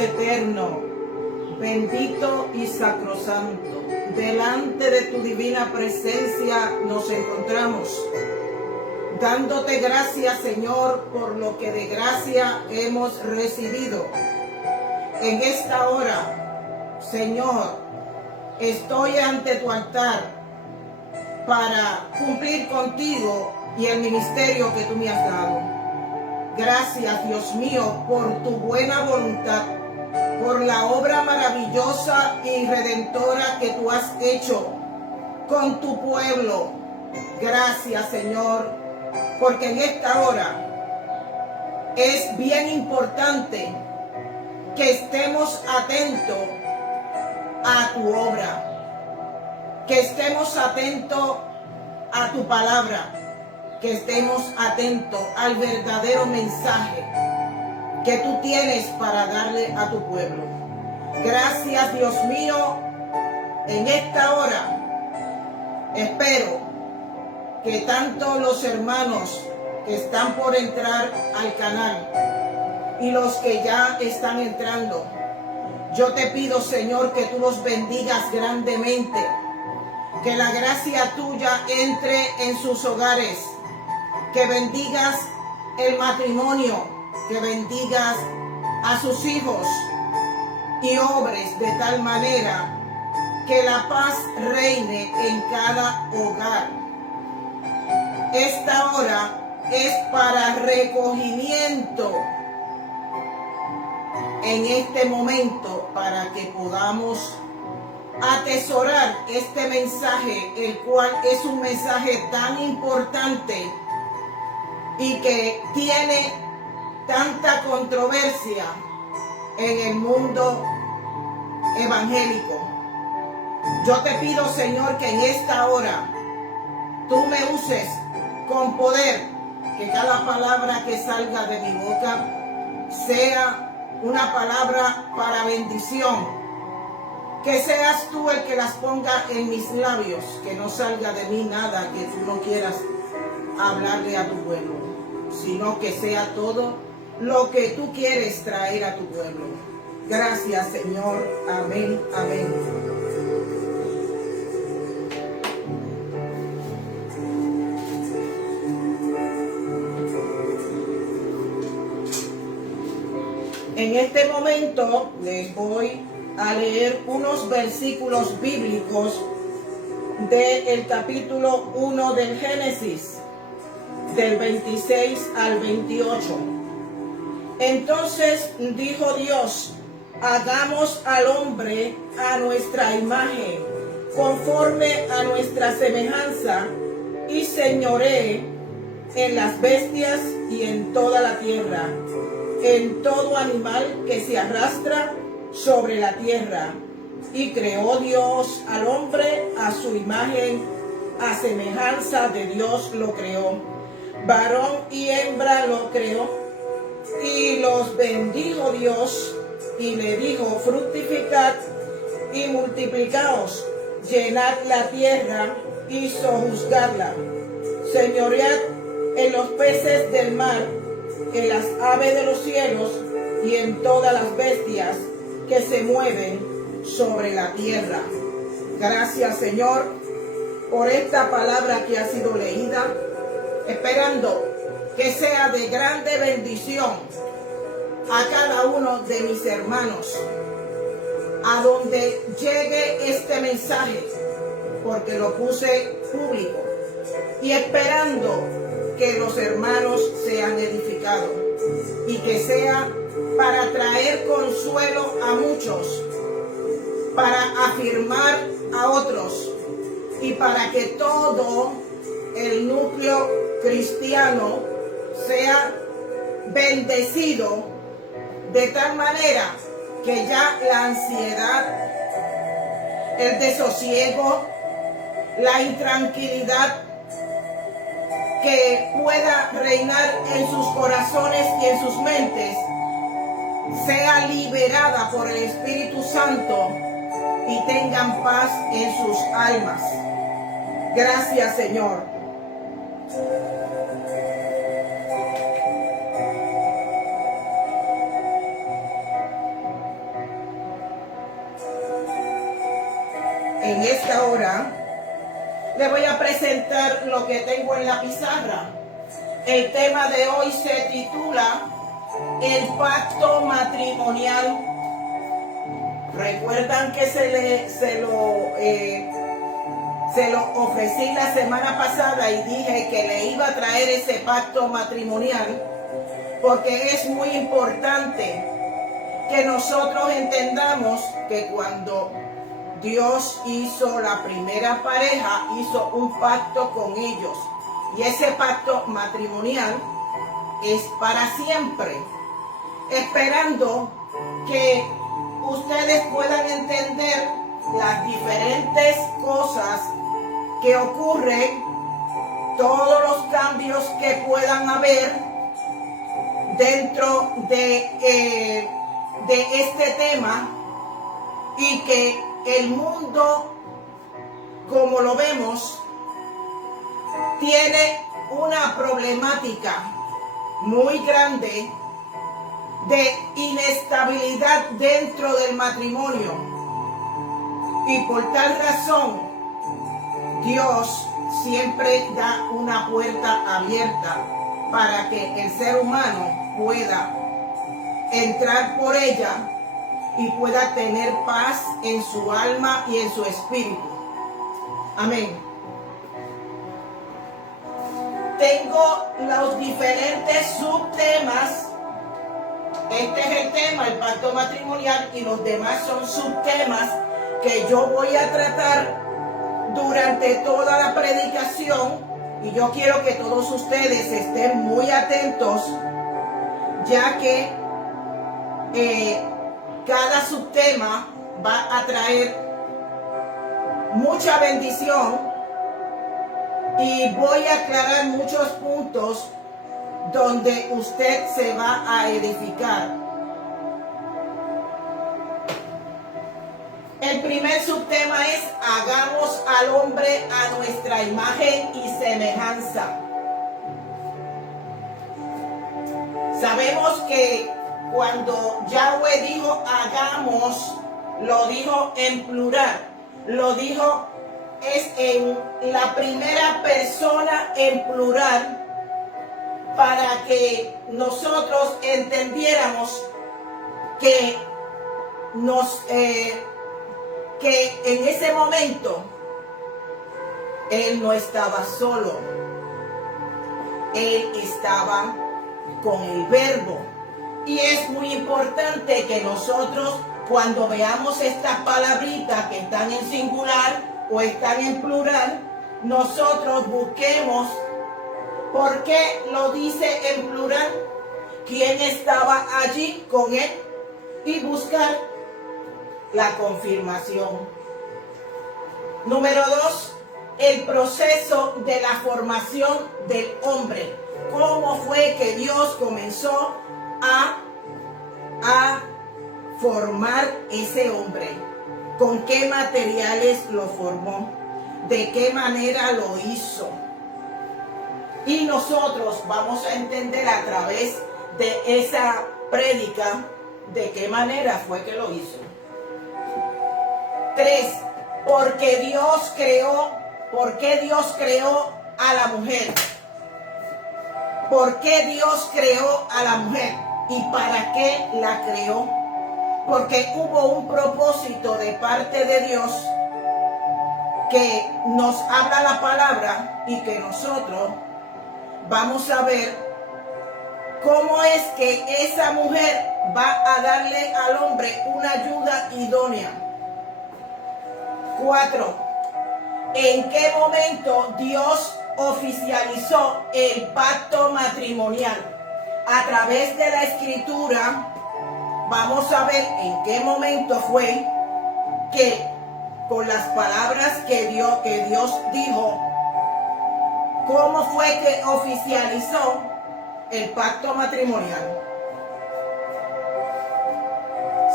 eterno, bendito y sacrosanto, delante de tu divina presencia nos encontramos, dándote gracias, Señor, por lo que de gracia hemos recibido. En esta hora, Señor, estoy ante tu altar para cumplir contigo y el ministerio que tú me has dado. Gracias, Dios mío, por tu buena voluntad, por la obra maravillosa y redentora que tú has hecho con tu pueblo. Gracias, Señor, porque en esta hora es bien importante que estemos atentos a tu obra, que estemos atentos a tu palabra, que estemos atentos al verdadero mensaje que tú tienes para darle a tu pueblo. Gracias, Dios mío, en esta hora espero que tanto los hermanos que están por entrar al canal y los que ya están entrando, yo te pido, Señor, que tú los bendigas grandemente, que la gracia tuya entre en sus hogares, que bendigas el matrimonio, que bendigas a sus hijos y obres de tal manera que la paz reine en cada hogar. Esta hora es para recogimiento en este momento, para que podamos atesorar este mensaje, el cual es un mensaje tan importante y que tiene tanta controversia en el mundo evangélico. Yo te pido, Señor, que en esta hora tú me uses con poder, que cada palabra que salga de mi boca sea una palabra para bendición, que seas tú el que las ponga en mis labios, que no salga de mí nada que tú no quieras hablarle a tu pueblo, sino que sea todo lo que tú quieres traer a tu pueblo. Gracias, Señor. Amén, amén. En este momento les voy a leer unos versículos bíblicos del capítulo 1 del Génesis, del 26 al 28. Entonces dijo Dios: hagamos al hombre a nuestra imagen, conforme a nuestra semejanza, y señoree en las bestias y en toda la tierra, en todo animal que se arrastra sobre la tierra. Y creó Dios al hombre a su imagen, a semejanza de Dios lo creó. Varón y hembra lo creó, y los bendijo Dios, y le dijo: fructificad y multiplicaos, llenad la tierra y sojuzgadla, señoread en los peces del mar, en las aves de los cielos, y en todas las bestias que se mueven sobre la tierra. Gracias, Señor, por esta palabra que ha sido leída, esperando que sea de grande bendición a cada uno de mis hermanos, a donde llegue este mensaje, porque lo puse público, y esperando que los hermanos sean edificados y que sea para traer consuelo a muchos, para afirmar a otros y para que todo el núcleo cristiano sea bendecido de tal manera que ya la ansiedad, el desosiego, la intranquilidad que pueda reinar en sus corazones y en sus mentes sea liberada por el Espíritu Santo y tengan paz en sus almas. Gracias, Señor. en esta hora le voy a presentar lo que tengo en la pizarra. El tema de hoy se titula El pacto matrimonial. Recuerdan que se lo ofrecí la semana pasada y dije que le iba a traer ese pacto matrimonial porque es muy importante que nosotros entendamos que cuando Dios hizo la primera pareja, hizo un pacto con ellos. Y ese pacto matrimonial es para siempre. Esperando que ustedes puedan entender las diferentes cosas que ocurren, todos los cambios que puedan haber dentro de este tema, y que el mundo, como lo vemos, tiene una problemática muy grande de inestabilidad dentro del matrimonio. Y por tal razón, Dios siempre da una puerta abierta para que el ser humano pueda entrar por ella y pueda tener paz en su alma y en su espíritu. Amén. Tengo los diferentes subtemas. Este es el tema, el pacto matrimonial, y los demás son subtemas que yo voy a tratar durante toda la predicación, y yo quiero que todos ustedes estén muy atentos, ya que cada subtema va a traer mucha bendición y voy a aclarar muchos puntos donde usted se va a edificar. El primer subtema es: hagamos al hombre a nuestra imagen y semejanza. Sabemos que cuando Yahweh dijo hagamos, lo dijo en plural, lo dijo en la primera persona en plural, para que nosotros entendiéramos que en ese momento él no estaba solo, él estaba con el Verbo. Y es muy importante que nosotros, cuando veamos estas palabritas que están en singular o están en plural, nosotros busquemos por qué lo dice en plural, quién estaba allí con él, y buscar la confirmación. Número 2, el proceso de la formación del hombre. ¿Cómo fue que Dios comenzó a formar ese hombre? ¿Con qué materiales lo formó? ¿De qué manera lo hizo? Y nosotros vamos a entender a través de esa prédica de qué manera fue que lo hizo. 3. ¿Por qué Dios creó a la mujer? ¿Por qué Dios creó a la mujer? ¿Y para qué la creó? Porque hubo un propósito de parte de Dios que nos habla la palabra, y que nosotros vamos a ver cómo es que esa mujer va a darle al hombre una ayuda idónea. 4. ¿En qué momento Dios oficializó el pacto matrimonial? A través de la escritura vamos a ver en qué momento fue que, con las palabras que Dios dijo, cómo fue que oficializó el pacto matrimonial.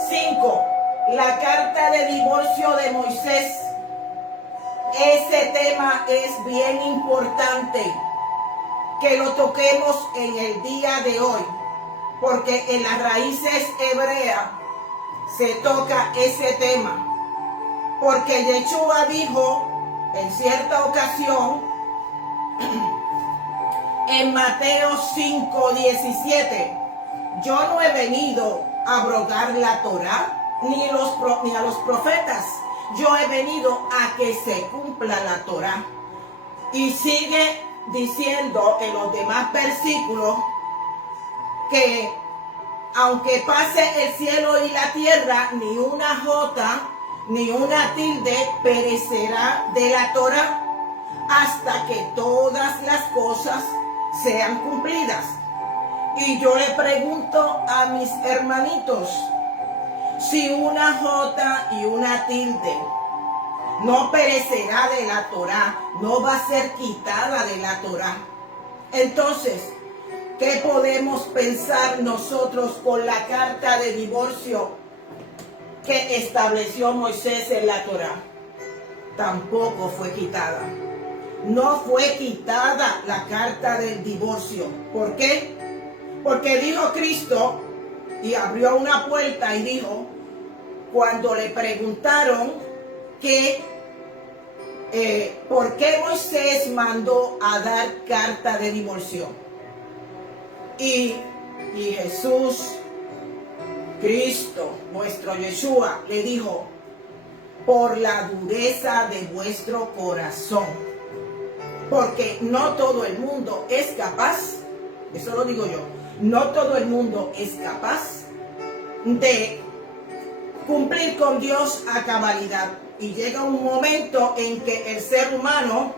5. La carta de divorcio de Moisés. Ese tema es bien importante que lo toquemos en el día de hoy, porque en las raíces hebreas se toca ese tema. Porque Yeshua dijo en cierta ocasión en Mateo 5:17, yo no he venido a abrogar la Torá ni a los profetas, yo he venido a que se cumpla la Torá. Y sigue diciendo en los demás versículos que aunque pase el cielo y la tierra, ni una jota ni una tilde perecerá de la Torá hasta que todas las cosas sean cumplidas. Y yo le pregunto a mis hermanitos, si una jota y una tilde no perecerá de la Torá, no va a ser quitada de la Torá, entonces, ¿qué podemos pensar nosotros con la carta de divorcio que estableció Moisés en la Torá? Tampoco fue quitada. No fue quitada la carta del divorcio. ¿Por qué? Porque dijo Cristo y abrió una puerta y dijo, cuando le preguntaron que ¿por qué Moisés mandó a dar carta de divorcio? Y Jesús, Cristo, nuestro Yeshua, le dijo, por la dureza de vuestro corazón. Porque no todo el mundo es capaz, eso lo digo yo, no todo el mundo es capaz de cumplir con Dios a cabalidad. Y llega un momento en que el ser humano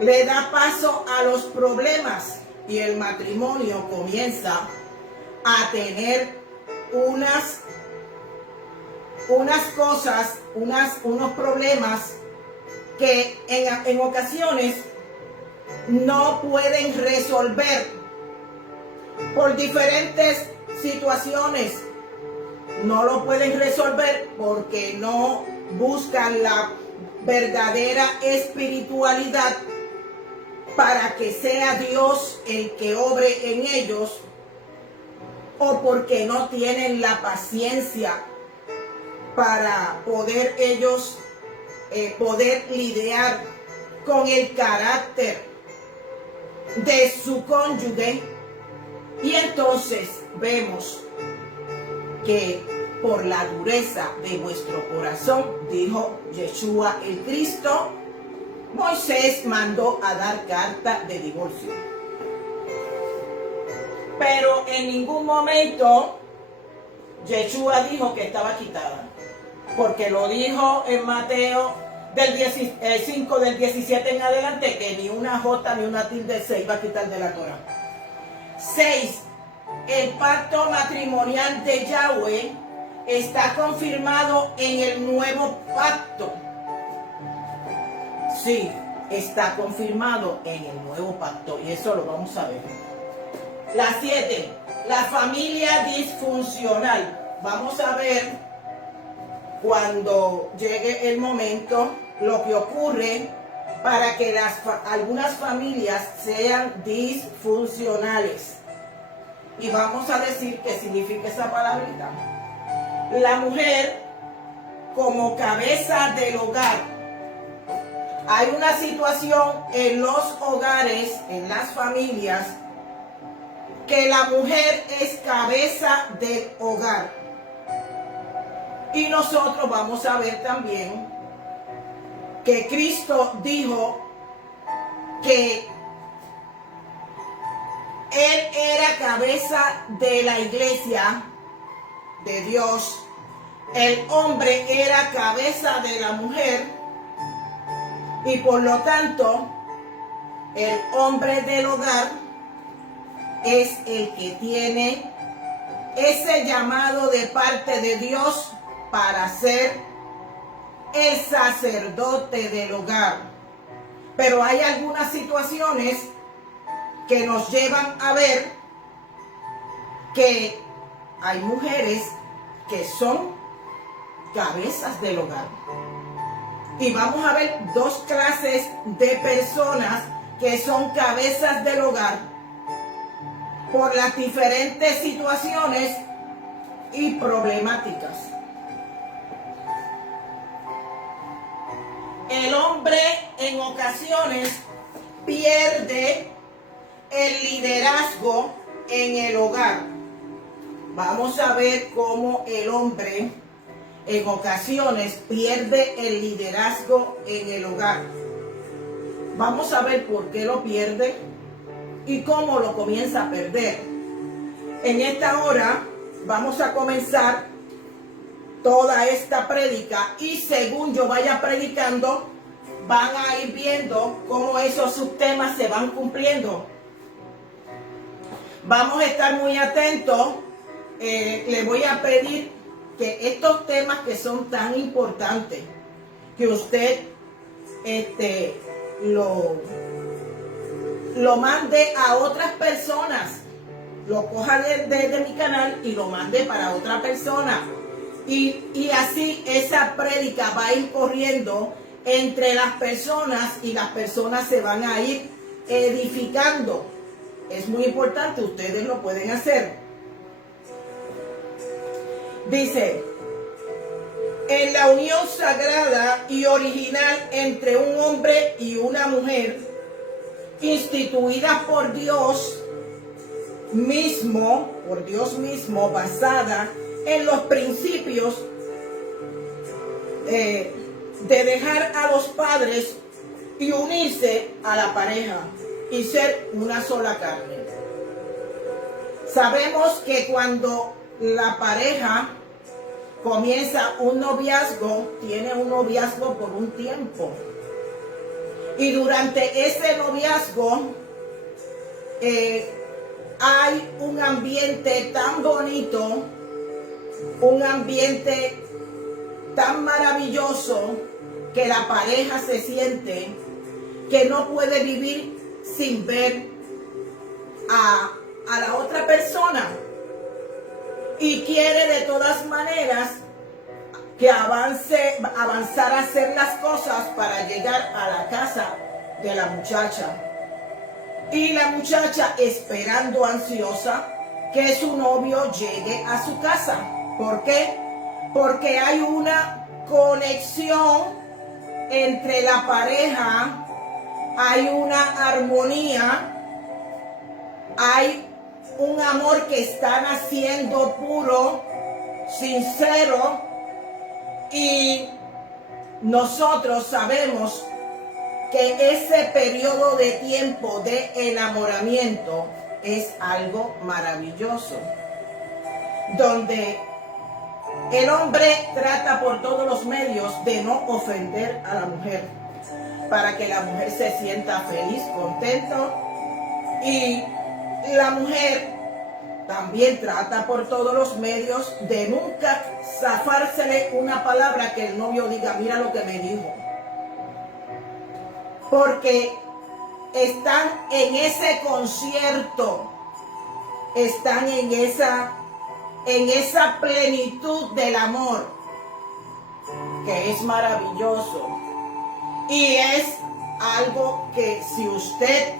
le da paso a los problemas y el matrimonio comienza a tener unos problemas que en ocasiones no pueden resolver por diferentes situaciones. No lo pueden resolver porque no buscan la verdadera espiritualidad para que sea Dios el que obre en ellos, o porque no tienen la paciencia para poder ellos poder lidiar con el carácter de su cónyuge. Y entonces vemos que por la dureza de vuestro corazón, dijo Yeshua el Cristo, Moisés mandó a dar carta de divorcio. Pero en ningún momento Yeshua dijo que estaba quitada, porque lo dijo en Mateo 5 del 17 en adelante, que ni una jota ni una tilde se iba a quitar de la Torá. 6. El pacto matrimonial de Yahweh está confirmado en el nuevo pacto. Sí, está confirmado en el nuevo pacto, y eso lo vamos a ver. La 7, la familia disfuncional. Vamos a ver cuando llegue el momento lo que ocurre para que algunas familias sean disfuncionales. Y vamos a decir qué significa esa palabrita. La mujer como cabeza del hogar. Hay una situación en los hogares, en las familias, que la mujer es cabeza del hogar. Y nosotros vamos a ver también que Cristo dijo que Él era cabeza de la iglesia de Dios. El hombre era cabeza de la mujer. Y por lo tanto, el hombre del hogar es el que tiene ese llamado de parte de Dios para ser el sacerdote del hogar. Pero hay algunas situaciones que nos llevan a ver que hay mujeres que son cabezas del hogar. Y vamos a ver dos clases de personas que son cabezas del hogar por las diferentes situaciones y problemáticas. El hombre en ocasiones pierde el liderazgo en el hogar. Vamos a ver cómo el hombre en ocasiones pierde el liderazgo en el hogar. Vamos a ver por qué lo pierde y cómo lo comienza a perder. En esta hora vamos a comenzar toda esta prédica y según yo vaya predicando, van a ir viendo cómo esos subtemas se van cumpliendo. Vamos a estar muy atentos. Le voy a pedir que estos temas que son tan importantes, que usted lo mande a otras personas, lo coja de mi canal y lo mande para otra persona. Y así esa prédica va a ir corriendo entre las personas y las personas se van a ir edificando. Es muy importante, ustedes lo pueden hacer. Dice, en la unión sagrada y original entre un hombre y una mujer, instituida por Dios mismo, basada en los principios de dejar a los padres y unirse a la pareja y ser una sola carne. Sabemos que cuando la pareja comienza un noviazgo, tiene un noviazgo por un tiempo. Y durante ese noviazgo hay un ambiente tan bonito, un ambiente tan maravilloso que la pareja se siente que no puede vivir sin ver a la otra persona y quiere de todas maneras que avanzar a hacer las cosas para llegar a la casa de la muchacha. Y la muchacha esperando ansiosa que su novio llegue a su casa. ¿Por qué? Porque hay una conexión entre la pareja, hay una armonía, hay un amor que están haciendo puro, sincero, y nosotros sabemos que ese periodo de tiempo de enamoramiento es algo maravilloso, donde el hombre trata por todos los medios de no ofender a la mujer, para que la mujer se sienta feliz, contento, y la mujer también trata por todos los medios de nunca zafársele una palabra que el novio diga, mira lo que me dijo. Porque están en ese concierto, están en esa plenitud del amor, que es maravilloso. Y es algo que si usted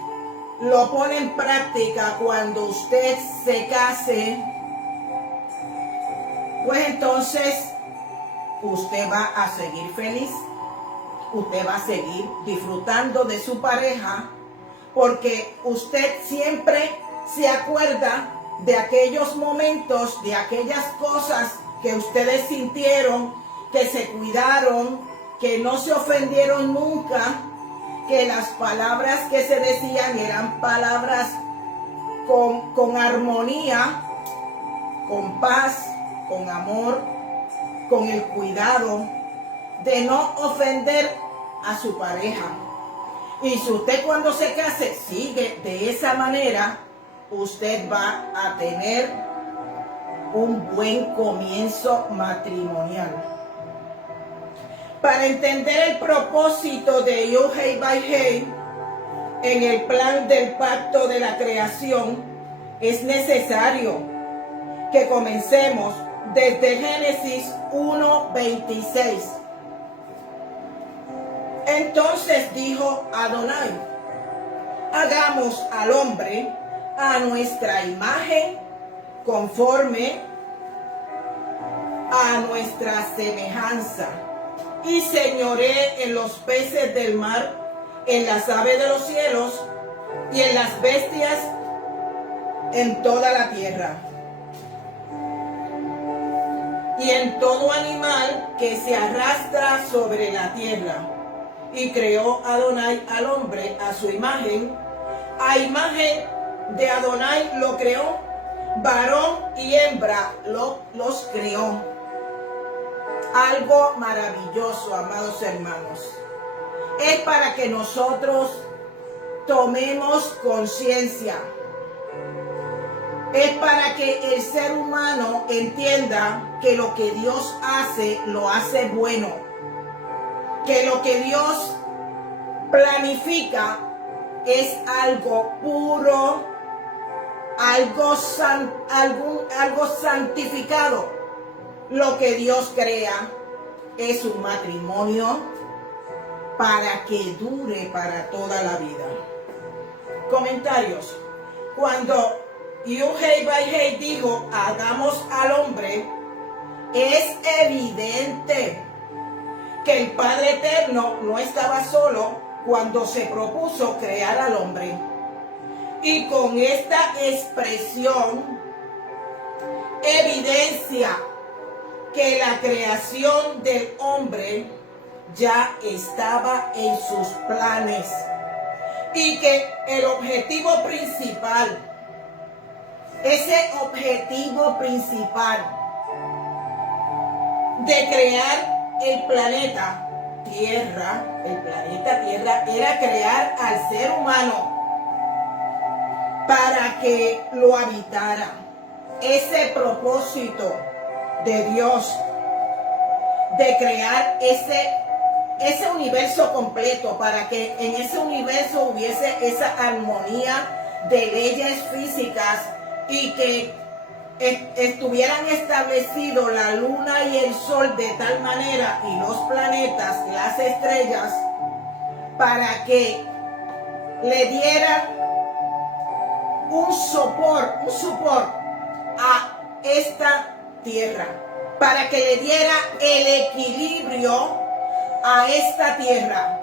lo pone en práctica cuando usted se case, pues entonces usted va a seguir feliz, usted va a seguir disfrutando de su pareja, porque usted siempre se acuerda de aquellos momentos, de aquellas cosas que ustedes sintieron, que se cuidaron, que no se ofendieron nunca, que las palabras que se decían eran palabras con armonía, con paz, con amor, con el cuidado de no ofender a su pareja. Y si usted cuando se case sigue de esa manera, usted va a tener un buen comienzo matrimonial. Para entender el propósito de Yohei en el plan del pacto de la creación, es necesario que comencemos desde Génesis 1:26. Entonces dijo Adonai, hagamos al hombre a nuestra imagen, conforme a nuestra semejanza, y señoree en los peces del mar, en las aves de los cielos y en las bestias en toda la tierra, y en todo animal que se arrastra sobre la tierra. Y creó Adonai al hombre a su imagen, a imagen de Adonai lo creó, varón y hembra los creó. Algo maravilloso, amados hermanos. Es para que nosotros tomemos conciencia. Es para que el ser humano entienda que lo que Dios hace, lo hace bueno. Que lo que Dios planifica es algo puro, algo santificado. Lo que Dios crea es un matrimonio para que dure para toda la vida. Comentarios. Cuando Yuhei Baihei dijo, hagamos al hombre, es evidente que el Padre Eterno no estaba solo cuando se propuso crear al hombre. Y con esta expresión evidencia que la creación del hombre ya estaba en sus planes y que el objetivo principal, ese objetivo principal de crear el planeta Tierra, era crear al ser humano para que lo habitara. Ese propósito de Dios de crear ese universo completo, para que en ese universo hubiese esa armonía de leyes físicas y que estuvieran establecidos la luna y el sol de tal manera, y los planetas, las estrellas, para que le dieran un sopor a esta tierra, para que le diera el equilibrio a esta tierra,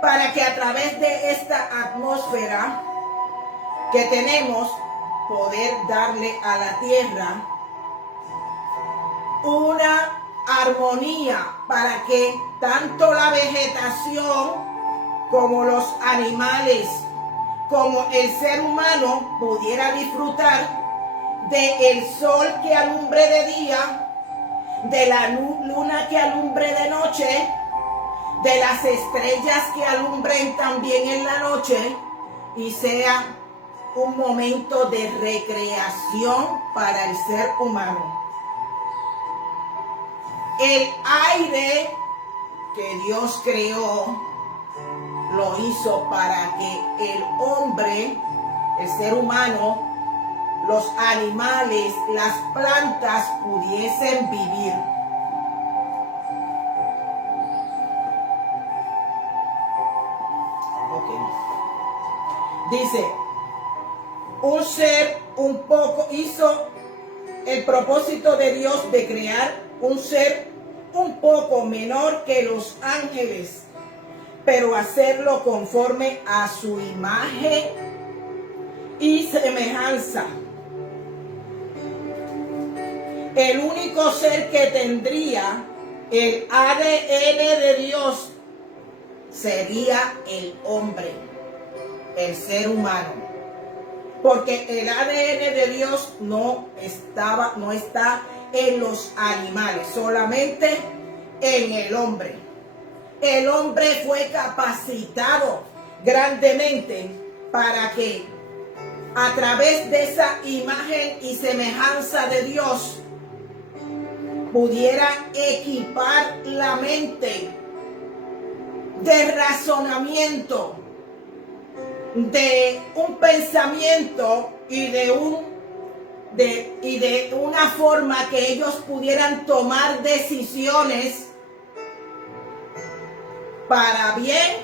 para que a través de esta atmósfera que tenemos, poder darle a la tierra una armonía, para que tanto la vegetación como los animales, como el ser humano, pudiera disfrutar del sol que alumbre de día, de la luna que alumbre de noche, de las estrellas que alumbren también en la noche, y sea un momento de recreación para el ser humano. El aire que Dios creó, lo hizo para que el hombre, el ser humano, los animales, las plantas pudiesen vivir. Dice, hizo el propósito de Dios de crear un ser un poco menor que los ángeles, pero hacerlo conforme a su imagen y semejanza. El único ser que tendría el ADN de Dios sería el hombre, el ser humano. Porque el ADN de Dios no está en los animales, solamente en el hombre. El hombre fue capacitado grandemente para que a través de esa imagen y semejanza de Dios pudiera equipar la mente de razonamiento, de un pensamiento y de una forma que ellos pudieran tomar decisiones para bien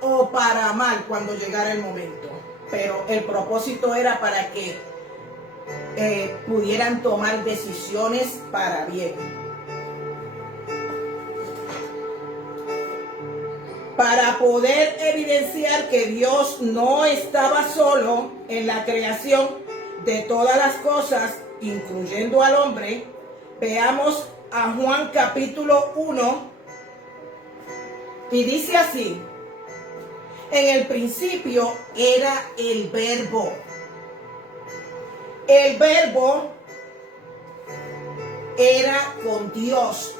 o para mal cuando llegara el momento. Pero el propósito era para que pudieran tomar decisiones para bien. para poder evidenciar que Dios no estaba solo en la creación de todas las cosas, incluyendo al hombre, veamos a Juan capítulo 1, y dice así: en el principio era el Verbo. El Verbo era con Dios.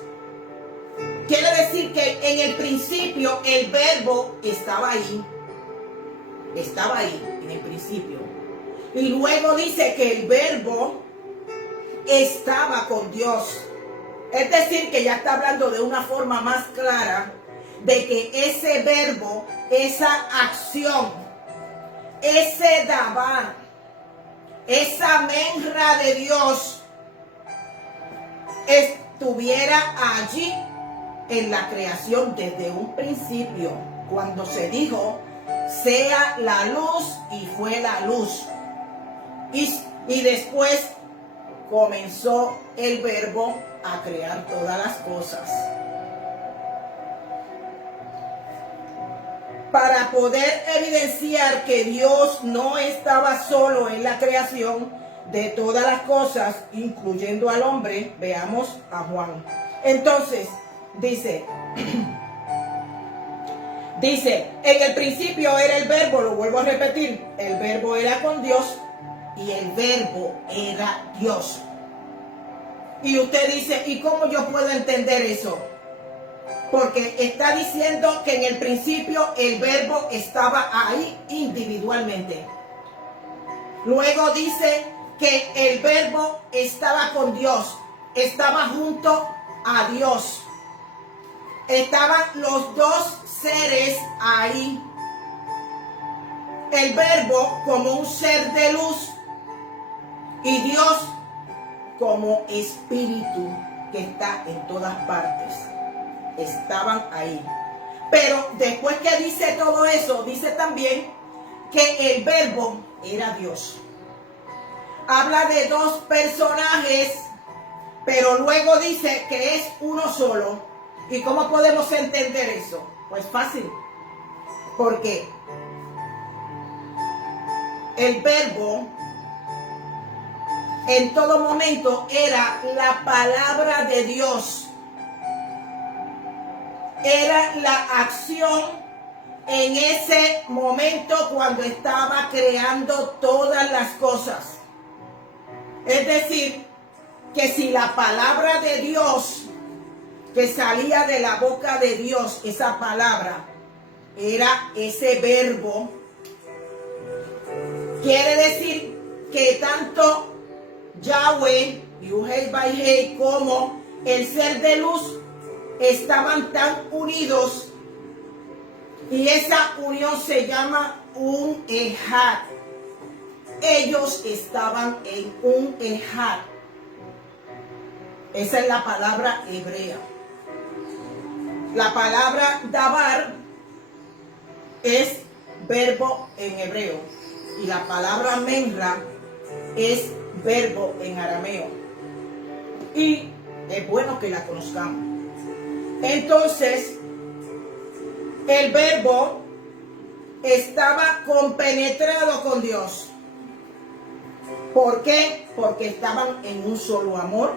Quiere decir que en el principio el Verbo estaba ahí. Estaba ahí en el principio. Y luego dice que el Verbo estaba con Dios. Es decir, que ya está hablando de una forma más clara de que ese verbo, esa acción, ese dabar, esa menra de Dios estuviera allí en la creación desde un principio, cuando se dijo sea la luz, y fue la luz. Y después comenzó el Verbo a crear todas las cosas. Para poder evidenciar que Dios no estaba solo en la creación de todas las cosas, incluyendo al hombre, veamos a Juan. Entonces, dice, en el principio era el Verbo, lo vuelvo a repetir, el Verbo era con Dios y el Verbo era Dios. Y usted dice, ¿y cómo yo puedo entender eso? Porque está diciendo que en el principio el Verbo estaba ahí individualmente. Luego dice que el Verbo estaba con Dios, estaba junto a Dios. Estaban los dos seres ahí. El Verbo como un ser de luz y Dios como espíritu que está en todas partes. Estaban ahí. Pero después que dice todo eso, dice también que el Verbo era Dios. Habla de dos personajes, pero luego dice que es uno solo. ¿Y cómo podemos entender eso? Pues fácil. Porque el Verbo en todo momento era la palabra de Dios. Era la acción en ese momento cuando estaba creando todas las cosas. Es decir, que si la palabra de Dios que salía de la boca de Dios, esa palabra, era ese verbo, quiere decir que tanto Yahweh, Yuhei Baihei, como el ser de luz estaban tan unidos, y esa unión se llama un Ejad. Ellos estaban en un Ejad. Esa es la palabra hebrea. La palabra dabar es verbo en hebreo y la palabra menra es verbo en arameo. Y es bueno que la conozcamos. Entonces, el verbo estaba compenetrado con Dios. ¿Por qué? Porque estaban en un solo amor,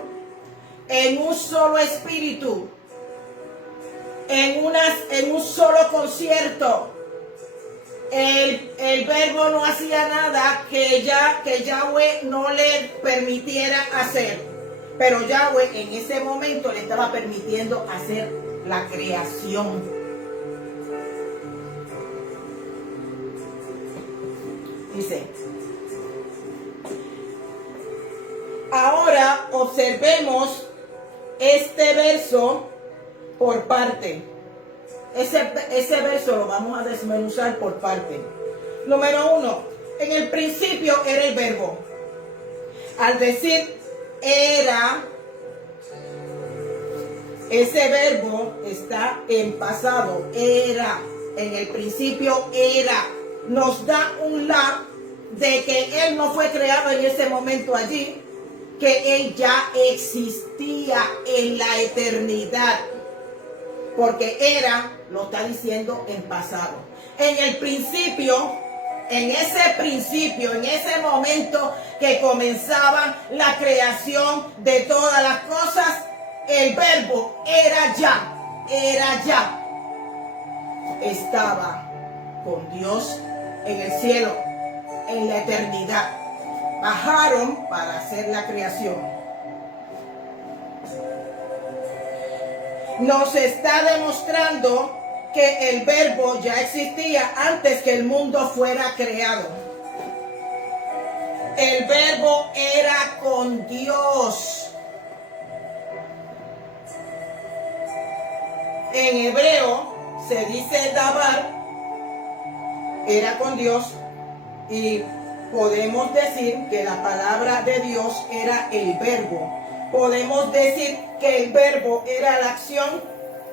en un solo espíritu, en un solo concierto. El verbo no hacía nada que Yahweh no le permitiera hacer. Pero Yahweh en ese momento le estaba permitiendo hacer la creación. Dice, ahora observemos este verso por parte. Ese verso lo vamos a desmenuzar por parte. Número 1, en el principio era el verbo. Al decir era, ese verbo está en pasado. Era, en el principio era. Nos da un la de que él no fue creado en ese momento allí, que él ya existía en la eternidad. Porque era lo está diciendo en pasado. En el principio, en ese momento que comenzaba la creación de todas las cosas, el verbo era ya. Estaba con Dios en el cielo, en la eternidad. Bajaron para hacer la creación. Nos está demostrando que el verbo ya existía antes que el mundo fuera creado. El verbo era con Dios. En hebreo se dice dabar, era con Dios, y podemos decir que la palabra de Dios era el verbo. Podemos decir que el verbo era la acción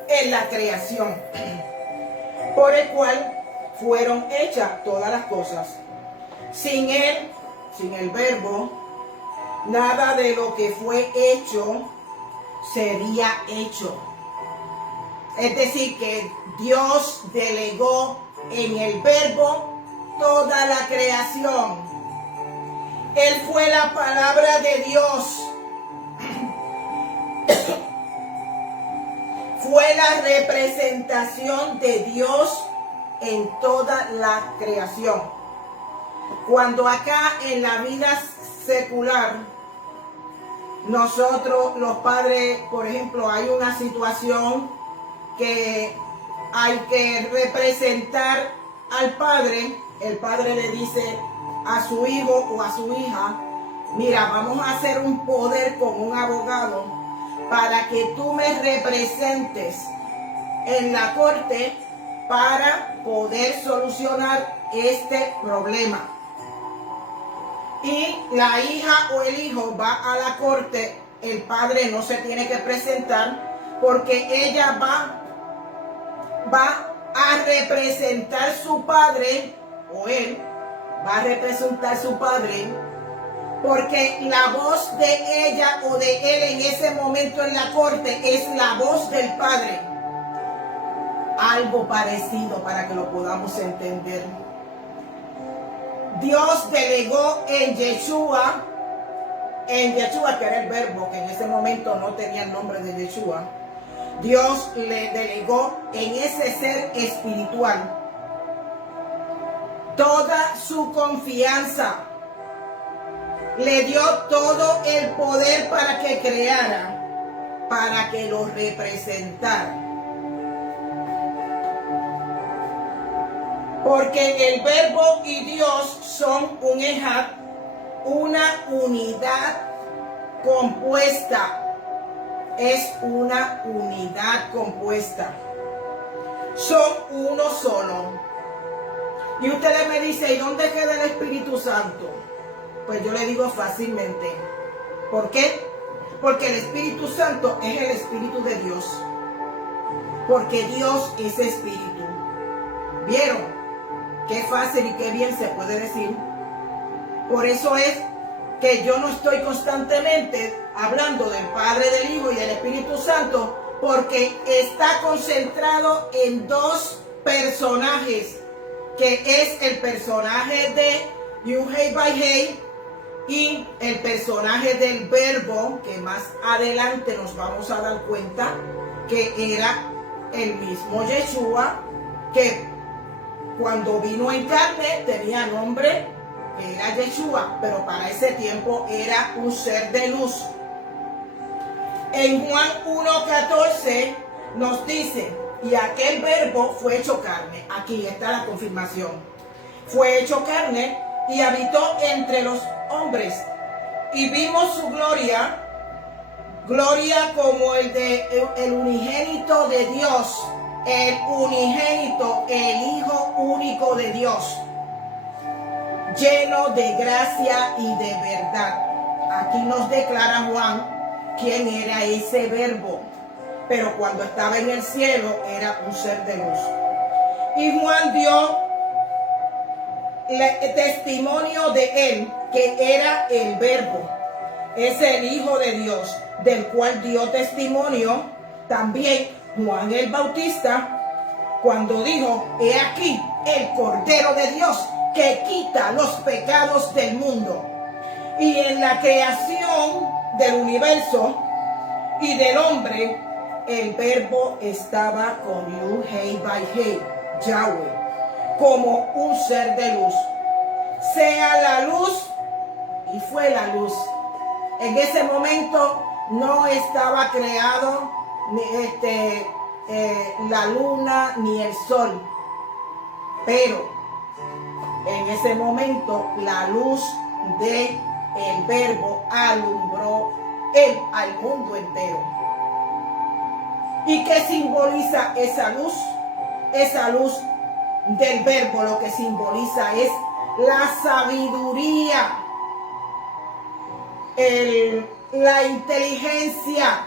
en la creación, por el cual fueron hechas todas las cosas. Sin él, sin el verbo, nada de lo que fue hecho sería hecho. Es decir, que Dios delegó en el verbo toda la creación. Él fue la palabra de Dios. Fue la representación de Dios en toda la creación. Cuando acá en la vida secular, nosotros los padres, por ejemplo, hay una situación que hay que representar al padre, el padre le dice a su hijo o a su hija: mira, vamos a hacer un poder con un abogado para que tú me representes en la corte para poder solucionar este problema. Y la hija o el hijo va a la corte, el padre no se tiene que presentar porque ella va a representar su padre, o él va a representar su padre, porque la voz de ella o de él en ese momento en la corte es la voz del padre. Algo parecido para que lo podamos entender. Dios delegó en Yeshua, que era el verbo, que en ese momento no tenía el nombre de Yeshua. Dios le delegó en ese ser espiritual toda su confianza. Le dio todo el poder para que creara, para que lo representara. Porque el verbo y Dios son un ejad, una unidad compuesta. Es una unidad compuesta. Son uno solo. Y ustedes me dicen, ¿y dónde queda el Espíritu Santo? Pues yo le digo fácilmente. ¿Por qué? Porque el Espíritu Santo es el Espíritu de Dios. Porque Dios es Espíritu. ¿Vieron? Qué fácil y qué bien se puede decir. Por eso es que yo no estoy constantemente hablando del Padre, del Hijo y del Espíritu Santo, porque está concentrado en dos personajes, que es el personaje de Yud-Heh Vah-Heh y el personaje del verbo, que más adelante nos vamos a dar cuenta que era el mismo Yeshua, que cuando vino en carne tenía nombre, era Yeshua, pero para ese tiempo era un ser de luz. En Juan 1:14 nos dice: y aquel verbo fue hecho carne. Aquí está la confirmación. Fue hecho carne y habitó entre los hombres. Y vimos su gloria, gloria como el de el unigénito de Dios. El unigénito, el Hijo único de Dios, lleno de gracia y de verdad. Aquí nos declara Juan quién era ese verbo, pero cuando estaba en el cielo era un ser de luz. Y Juan dio testimonio de él, que era el verbo, es el Hijo de Dios, del cual dio testimonio también Juan el Bautista cuando dijo: he aquí el Cordero de Dios que quita los pecados del mundo. Y en la creación del universo y del hombre, el Verbo estaba con Yud Hei Vai Hei, Yahweh, como un ser de luz. Sea la luz, y fue la luz. En ese momento no estaba creado la luna ni el sol, pero en ese momento la luz del Verbo alumbró al mundo entero. ¿Y qué simboliza esa luz? Esa luz del Verbo lo que simboliza es la sabiduría, la inteligencia,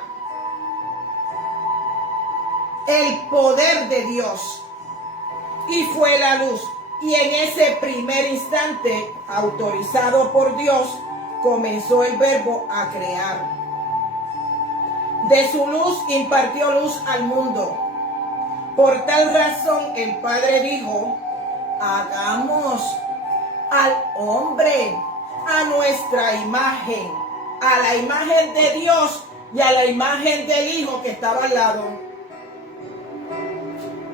el poder de Dios. Y fue la luz. Y en ese primer instante, autorizado por Dios, comenzó el Verbo a crear. De su luz impartió luz al mundo. Por tal razón el Padre dijo: hagamos al hombre a nuestra imagen, a la imagen de Dios y a la imagen del Hijo que estaba al lado,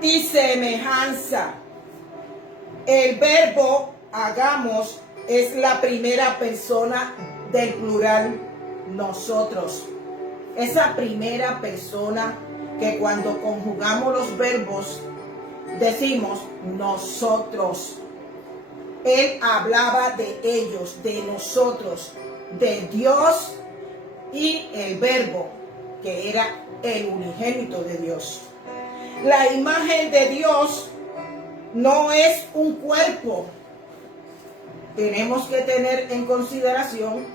y semejanza. El verbo hagamos es la primera persona del plural, nosotros. Esa primera persona que cuando conjugamos los verbos decimos nosotros. Él hablaba de ellos, de nosotros, de Dios y el verbo, que era el unigénito de Dios. La imagen de Dios no es un cuerpo. Tenemos que tener en consideración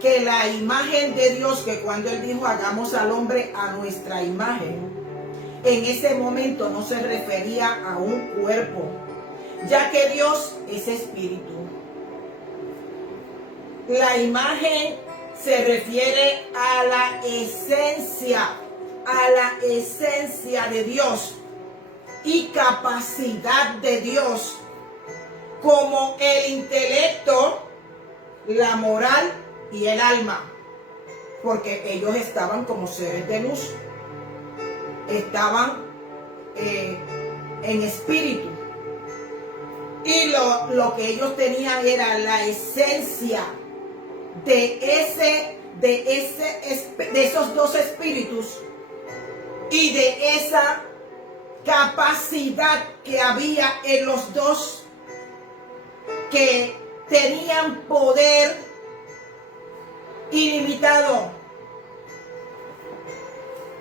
que la imagen de Dios, que cuando Él dijo hagamos al hombre a nuestra imagen, en ese momento no se refería a un cuerpo, ya que Dios es espíritu. La imagen se refiere a la esencia de Dios y capacidad de Dios, como el intelecto, la moral y el alma, porque ellos estaban como seres de luz, estaban en espíritu, y lo que ellos tenían era la esencia de esos dos espíritus y de esa capacidad que había en los dos, que tenían poder ilimitado,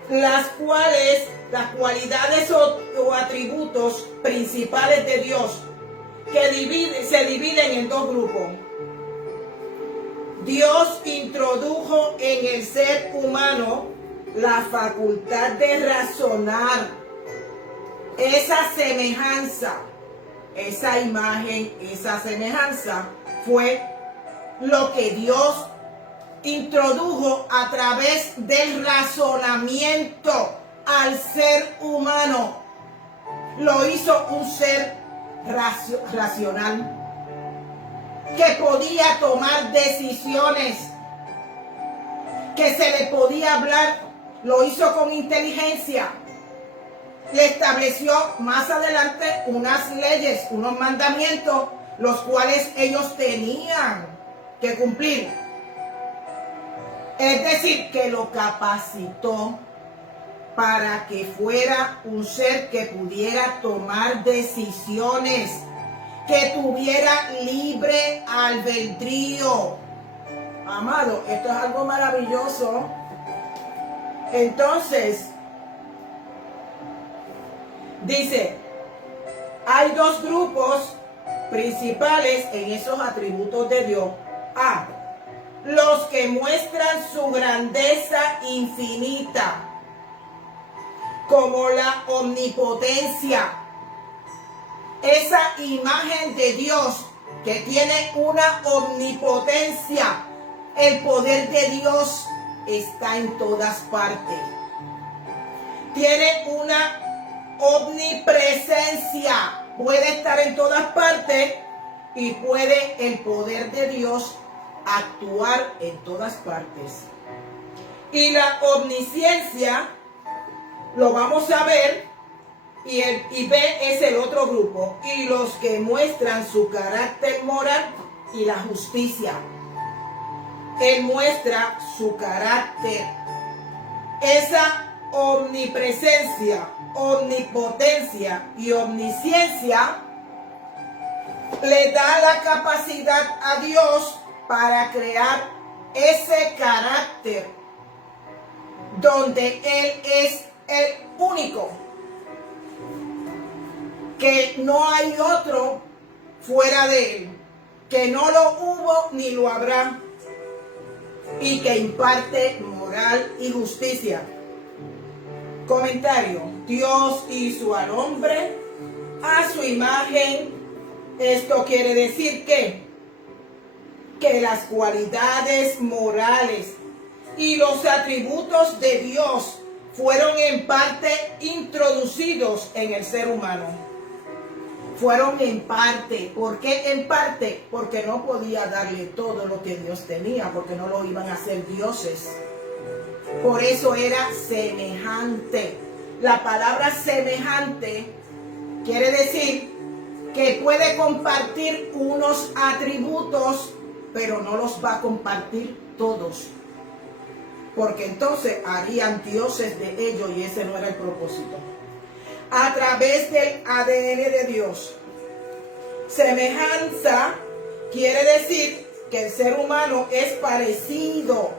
las cualidades o atributos principales de Dios que se dividen en dos grupos. Dios introdujo en el ser humano la facultad de razonar. Esa semejanza, esa imagen, esa semejanza fue lo que Dios introdujo a través del razonamiento al ser humano. Lo hizo un ser racional, que podía tomar decisiones, que se le podía hablar. Lo hizo con inteligencia. Le estableció más adelante unas leyes, unos mandamientos, los cuales ellos tenían que cumplir. Es decir, que lo capacitó para que fuera un ser que pudiera tomar decisiones, que tuviera libre albedrío. Amado, esto es algo maravilloso. Entonces, dice, hay dos grupos principales en esos atributos de Dios. A, los que muestran su grandeza infinita, como la omnipotencia. Esa imagen de Dios que tiene una omnipotencia. El poder de Dios está en todas partes. Tiene una omnipresencia. Puede estar en todas partes y puede el poder de Dios actuar en todas partes. Y la omnisciencia lo vamos a ver, y B es el otro grupo, y los que muestran su carácter moral y la justicia. Él muestra su carácter. Esa omnipresencia, omnipotencia y omnisciencia le da la capacidad a Dios para crear ese carácter donde Él es el único, que no hay otro fuera de Él, que no lo hubo ni lo habrá, y que imparte moral y justicia. Comentario: Dios hizo al hombre a su imagen. Esto quiere decir que las cualidades morales y los atributos de Dios fueron en parte introducidos en el ser humano. Fueron en parte. ¿Por qué en parte? Porque no podía darle todo lo que Dios tenía, porque no lo iban a hacer dioses. Por eso era semejante. La palabra semejante quiere decir que puede compartir unos atributos, pero no los va a compartir todos, porque entonces harían dioses de ellos, y ese no era el propósito. A través del ADN de Dios. Semejanza quiere decir que el ser humano es parecido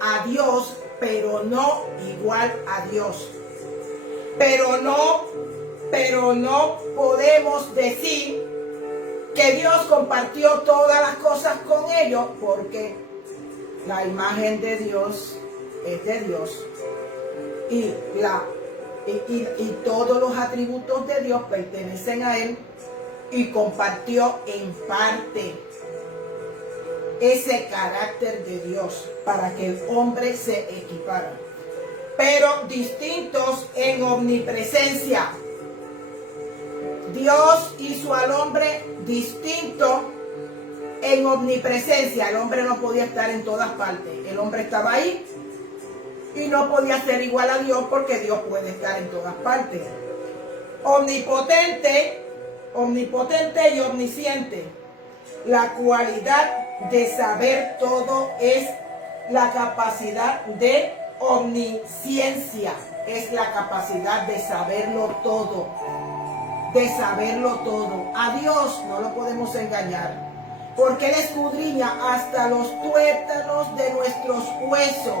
a Dios, pero no igual a Dios. Pero no podemos decir que Dios compartió todas las cosas con ellos, porque la imagen de Dios es de Dios, y todos los atributos de Dios pertenecen a Él, y compartió en parte ese carácter de Dios para que el hombre se equipara, pero distintos en omnipresencia. Dios hizo al hombre distinto en omnipresencia. El hombre no podía estar en todas partes. El hombre estaba ahí y no podía ser igual a Dios, porque Dios puede estar en todas partes. Omnipotente y omnisciente. La cualidad de saber todo es la capacidad de omnisciencia. Es la capacidad de saberlo todo. A Dios no lo podemos engañar, porque Él escudriña hasta los tuétanos de nuestros huesos.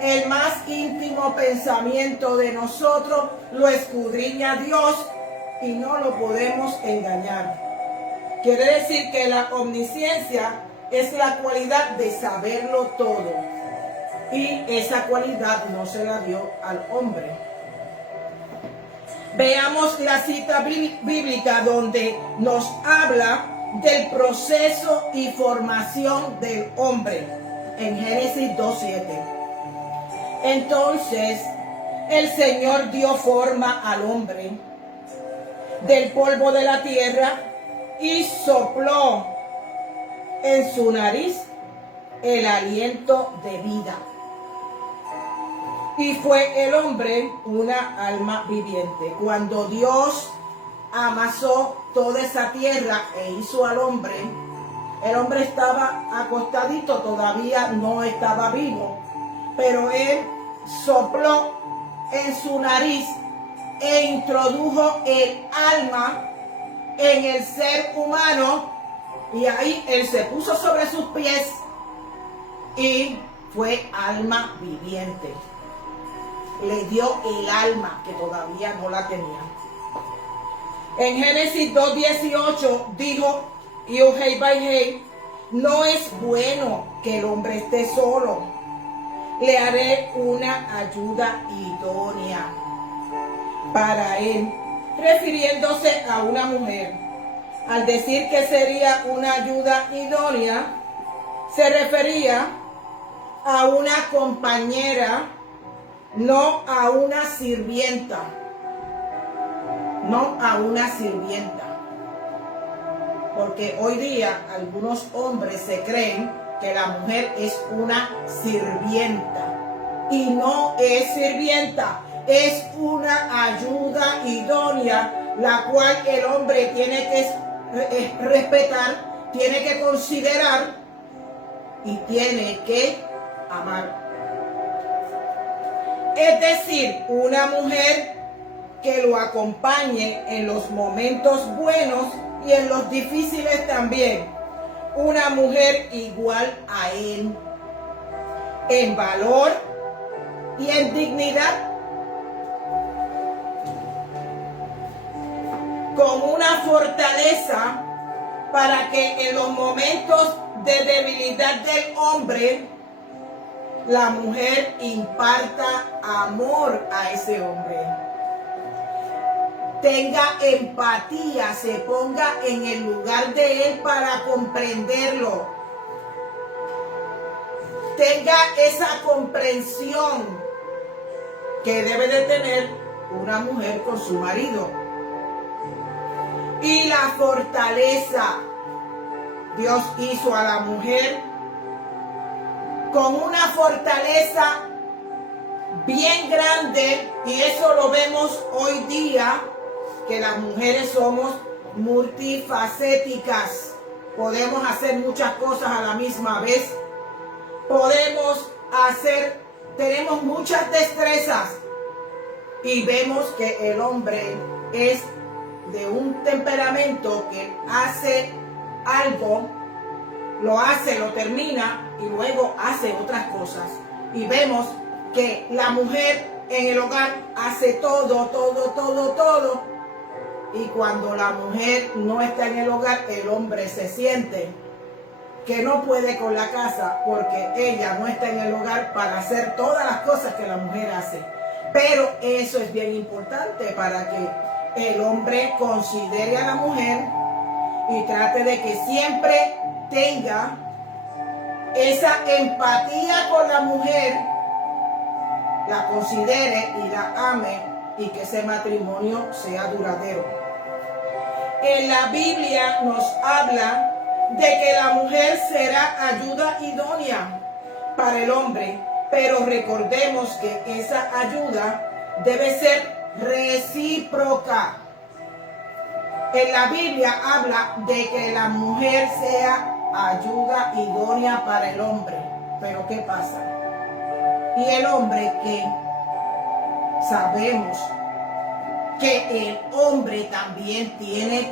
El más íntimo pensamiento de nosotros lo escudriña Dios, y no lo podemos engañar. Quiere decir que la omnisciencia es la cualidad de saberlo todo, y esa cualidad no se la dio al hombre. Veamos la cita bíblica donde nos habla del proceso y formación del hombre, en Génesis 2:7. Entonces el Señor dio forma al hombre del polvo de la tierra y sopló en su nariz el aliento de vida. Y fue el hombre una alma viviente. Cuando Dios amasó toda esa tierra e hizo al hombre, el hombre estaba acostadito, todavía no estaba vivo, pero Él sopló en su nariz e introdujo el alma en el ser humano, y ahí Él se puso sobre sus pies y fue alma viviente. Le dio el alma, que todavía no la tenía. En Génesis 2:18 dijo Yahweh, no es bueno que el hombre esté solo, le haré una ayuda idónea para él, refiriéndose a una mujer. Al decir que sería una ayuda idónea, se refería a una compañera no a una sirvienta, no a una sirvienta. Porque hoy día algunos hombres se creen que la mujer es una sirvienta y no es sirvienta, es una ayuda idónea, la cual el hombre tiene que respetar, tiene que considerar y tiene que amar. Es decir, una mujer que lo acompañe en los momentos buenos y en los difíciles también. Una mujer igual a él en valor y en dignidad, con una fortaleza para que en los momentos de debilidad del hombre, la mujer imparta amor a ese hombre. Tenga empatía, se ponga en el lugar de él para comprenderlo. Tenga esa comprensión que debe de tener una mujer con su marido. Y la fortaleza, Dios hizo a la mujer con una fortaleza bien grande, y eso lo vemos hoy día, que las mujeres somos multifacéticas. Podemos hacer muchas cosas a la misma vez. Tenemos muchas destrezas, y vemos que el hombre es de un temperamento que hace algo, lo termina y luego hace otras cosas. Y vemos que la mujer en el hogar hace todo. Y cuando la mujer no está en el hogar, el hombre se siente que no puede con la casa porque ella no está en el hogar para hacer todas las cosas que la mujer hace. Pero eso es bien importante para que el hombre considere a la mujer y trate de que siempre tenga esa empatía con la mujer, la considere y la ame, y que ese matrimonio sea duradero. En la Biblia nos habla de que la mujer será ayuda idónea para el hombre, pero recordemos que esa ayuda debe ser recíproca. En la Biblia habla de que la mujer sea ayuda idónea para el hombre, pero ¿qué pasa? Y el hombre, que sabemos que el hombre también tiene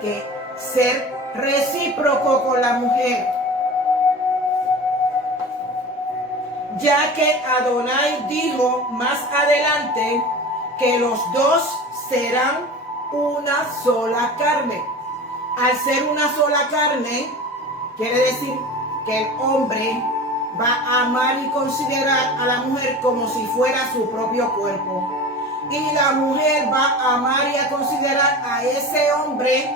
que ser recíproco con la mujer, ya que Adonai dijo más adelante que los dos serán una sola carne. Al ser una sola carne, quiere decir que el hombre va a amar y considerar a la mujer como si fuera su propio cuerpo. Y la mujer va a amar y a considerar a ese hombre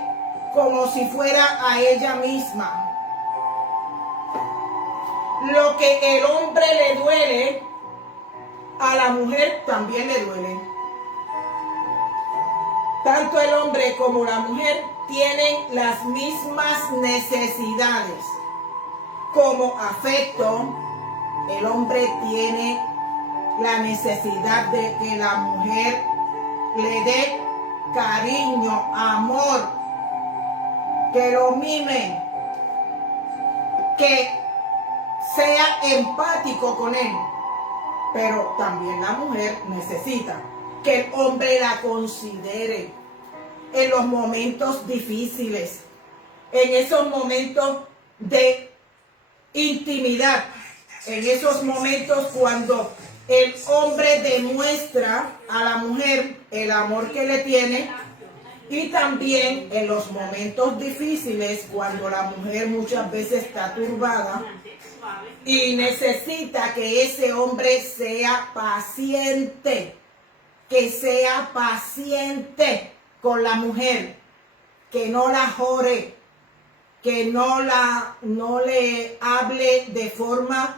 como si fuera a ella misma. Lo que el hombre le duele, a la mujer también le duele. Tanto el hombre como la mujer tienen las mismas necesidades. Como afecto, el hombre tiene la necesidad de que la mujer le dé cariño, amor, que lo mime, que sea empático con él. Pero también la mujer necesita que el hombre la considere en los momentos difíciles, en esos momentos de intimidad, en esos momentos cuando el hombre demuestra a la mujer el amor que le tiene, y también en los momentos difíciles cuando la mujer muchas veces está turbada y necesita que ese hombre sea paciente, que sea paciente con la mujer, que no la jore, que no le hable de forma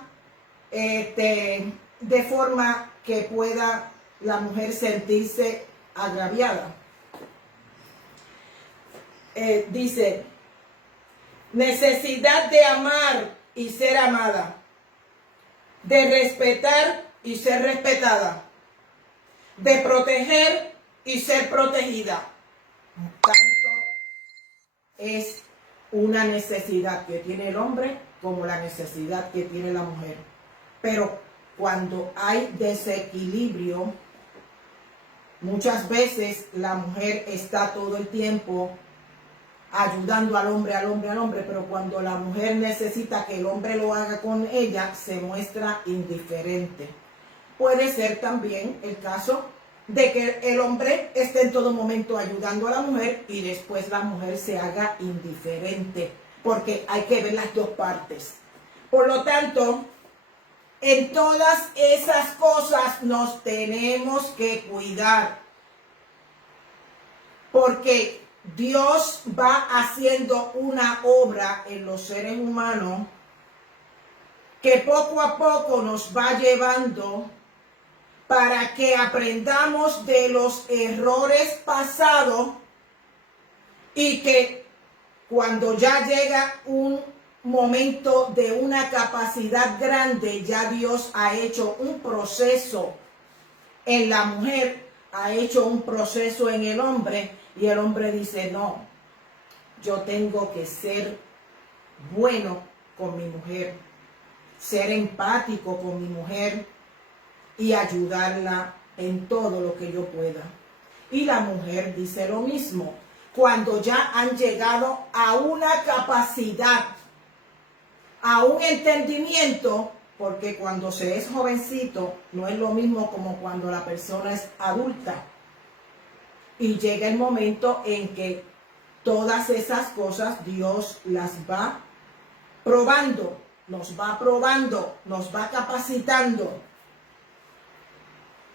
que pueda la mujer sentirse agraviada. Dice, necesidad de amar y ser amada, de respetar y ser respetada, de proteger y ser protegida. Tanto es una necesidad que tiene el hombre como la necesidad que tiene la mujer. Pero cuando hay desequilibrio, muchas veces la mujer está todo el tiempo ayudando al hombre, pero cuando la mujer necesita que el hombre lo haga con ella, se muestra indiferente. Puede ser también el caso de que el hombre esté en todo momento ayudando a la mujer y después la mujer se haga indiferente, porque hay que ver las dos partes. Por lo tanto, en todas esas cosas nos tenemos que cuidar, porque Dios va haciendo una obra en los seres humanos que poco a poco nos va llevando para que aprendamos de los errores pasados y que cuando ya llega un momento de una capacidad grande, ya Dios ha hecho un proceso en la mujer, ha hecho un proceso en el hombre, y el hombre dice, no, yo tengo que ser bueno con mi mujer, ser empático con mi mujer y ayudarla en todo lo que yo pueda. Y la mujer dice lo mismo. Cuando ya han llegado a una capacidad, a un entendimiento, porque cuando se es jovencito no es lo mismo como cuando la persona es adulta. Y llega el momento en que todas esas cosas Dios las va probando, nos va capacitando.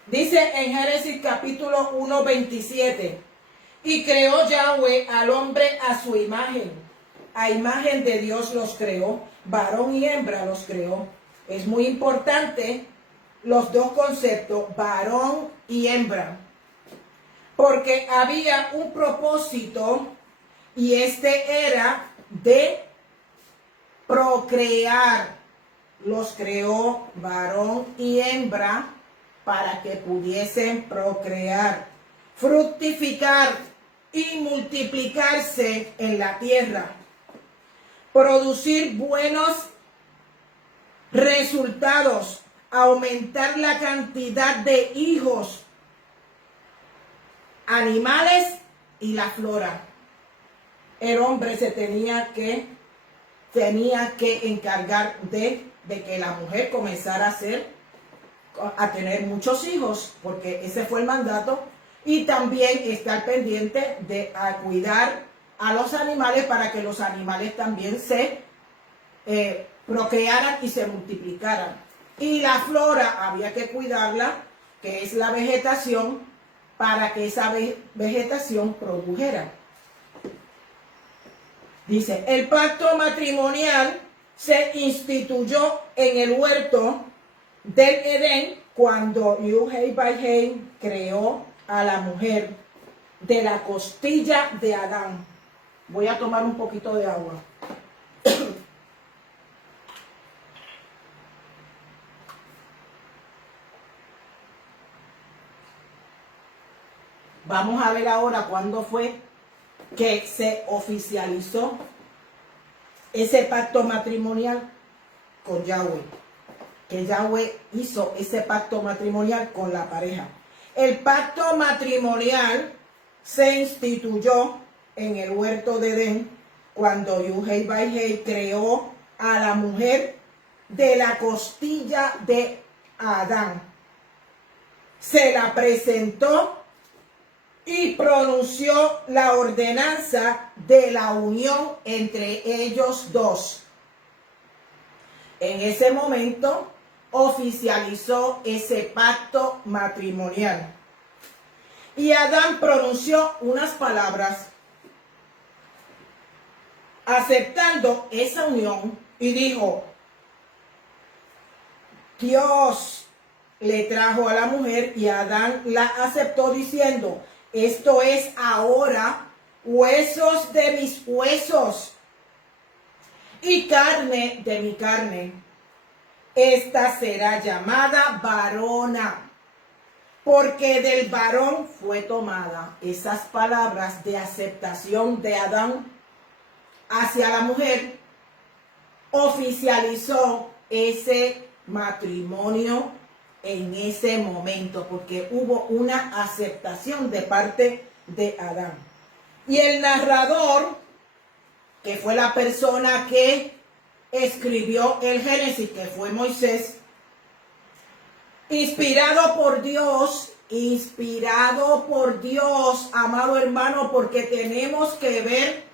Dice en Génesis capítulo 1:27, y creó Yahweh al hombre a su imagen. A imagen de Dios los creó, varón y hembra los creó. Es muy importante los dos conceptos, varón y hembra, porque había un propósito y este era de procrear. Los creó varón y hembra para que pudiesen procrear, fructificar y multiplicarse en la tierra, producir buenos resultados, aumentar la cantidad de hijos, animales y la flora. El hombre se tenía que encargar de que la mujer comenzara a tener muchos hijos, porque ese fue el mandato, y también estar pendiente de cuidar a los animales para que los animales también se procrearan y se multiplicaran. Y la flora había que cuidarla, que es la vegetación, para que esa vegetación produjera. Dice, el pacto matrimonial se instituyó en el huerto del Edén cuando Yud-Heh-Vah-Heh creó a la mujer de la costilla de Adán. Voy a tomar un poquito de agua. Vamos a ver ahora cuándo fue que se oficializó ese pacto matrimonial con Yahweh. Que Yahweh hizo ese pacto matrimonial con la pareja. El pacto matrimonial se instituyó en el huerto de Edén cuando Yud-Heh-Vah-Heh creó a la mujer de la costilla de Adán. Se la presentó y pronunció la ordenanza de la unión entre ellos dos. En ese momento oficializó ese pacto matrimonial. Y Adán pronunció unas palabras aceptando esa unión y dijo, Dios le trajo a la mujer y Adán la aceptó diciendo, esto es ahora huesos de mis huesos y carne de mi carne. Esta será llamada varona, porque del varón fue tomada. Esas palabras de aceptación de Adán hacia la mujer oficializó ese matrimonio en ese momento, porque hubo una aceptación de parte de Adán. Y el narrador, que fue la persona que escribió el Génesis, que fue Moisés, inspirado por Dios, amado hermano, porque tenemos que ver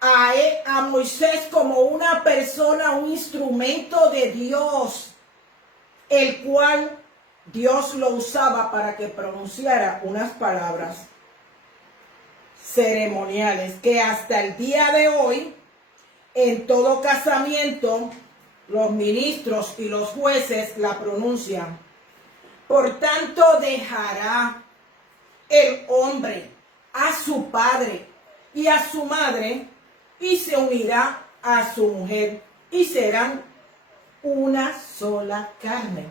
a Moisés como una persona, un instrumento de Dios, el cual Dios lo usaba para que pronunciara unas palabras ceremoniales que hasta el día de hoy, en todo casamiento, los ministros y los jueces la pronuncian. Por tanto, dejará el hombre a su padre y a su madre y se unirá a su mujer y serán una sola carne.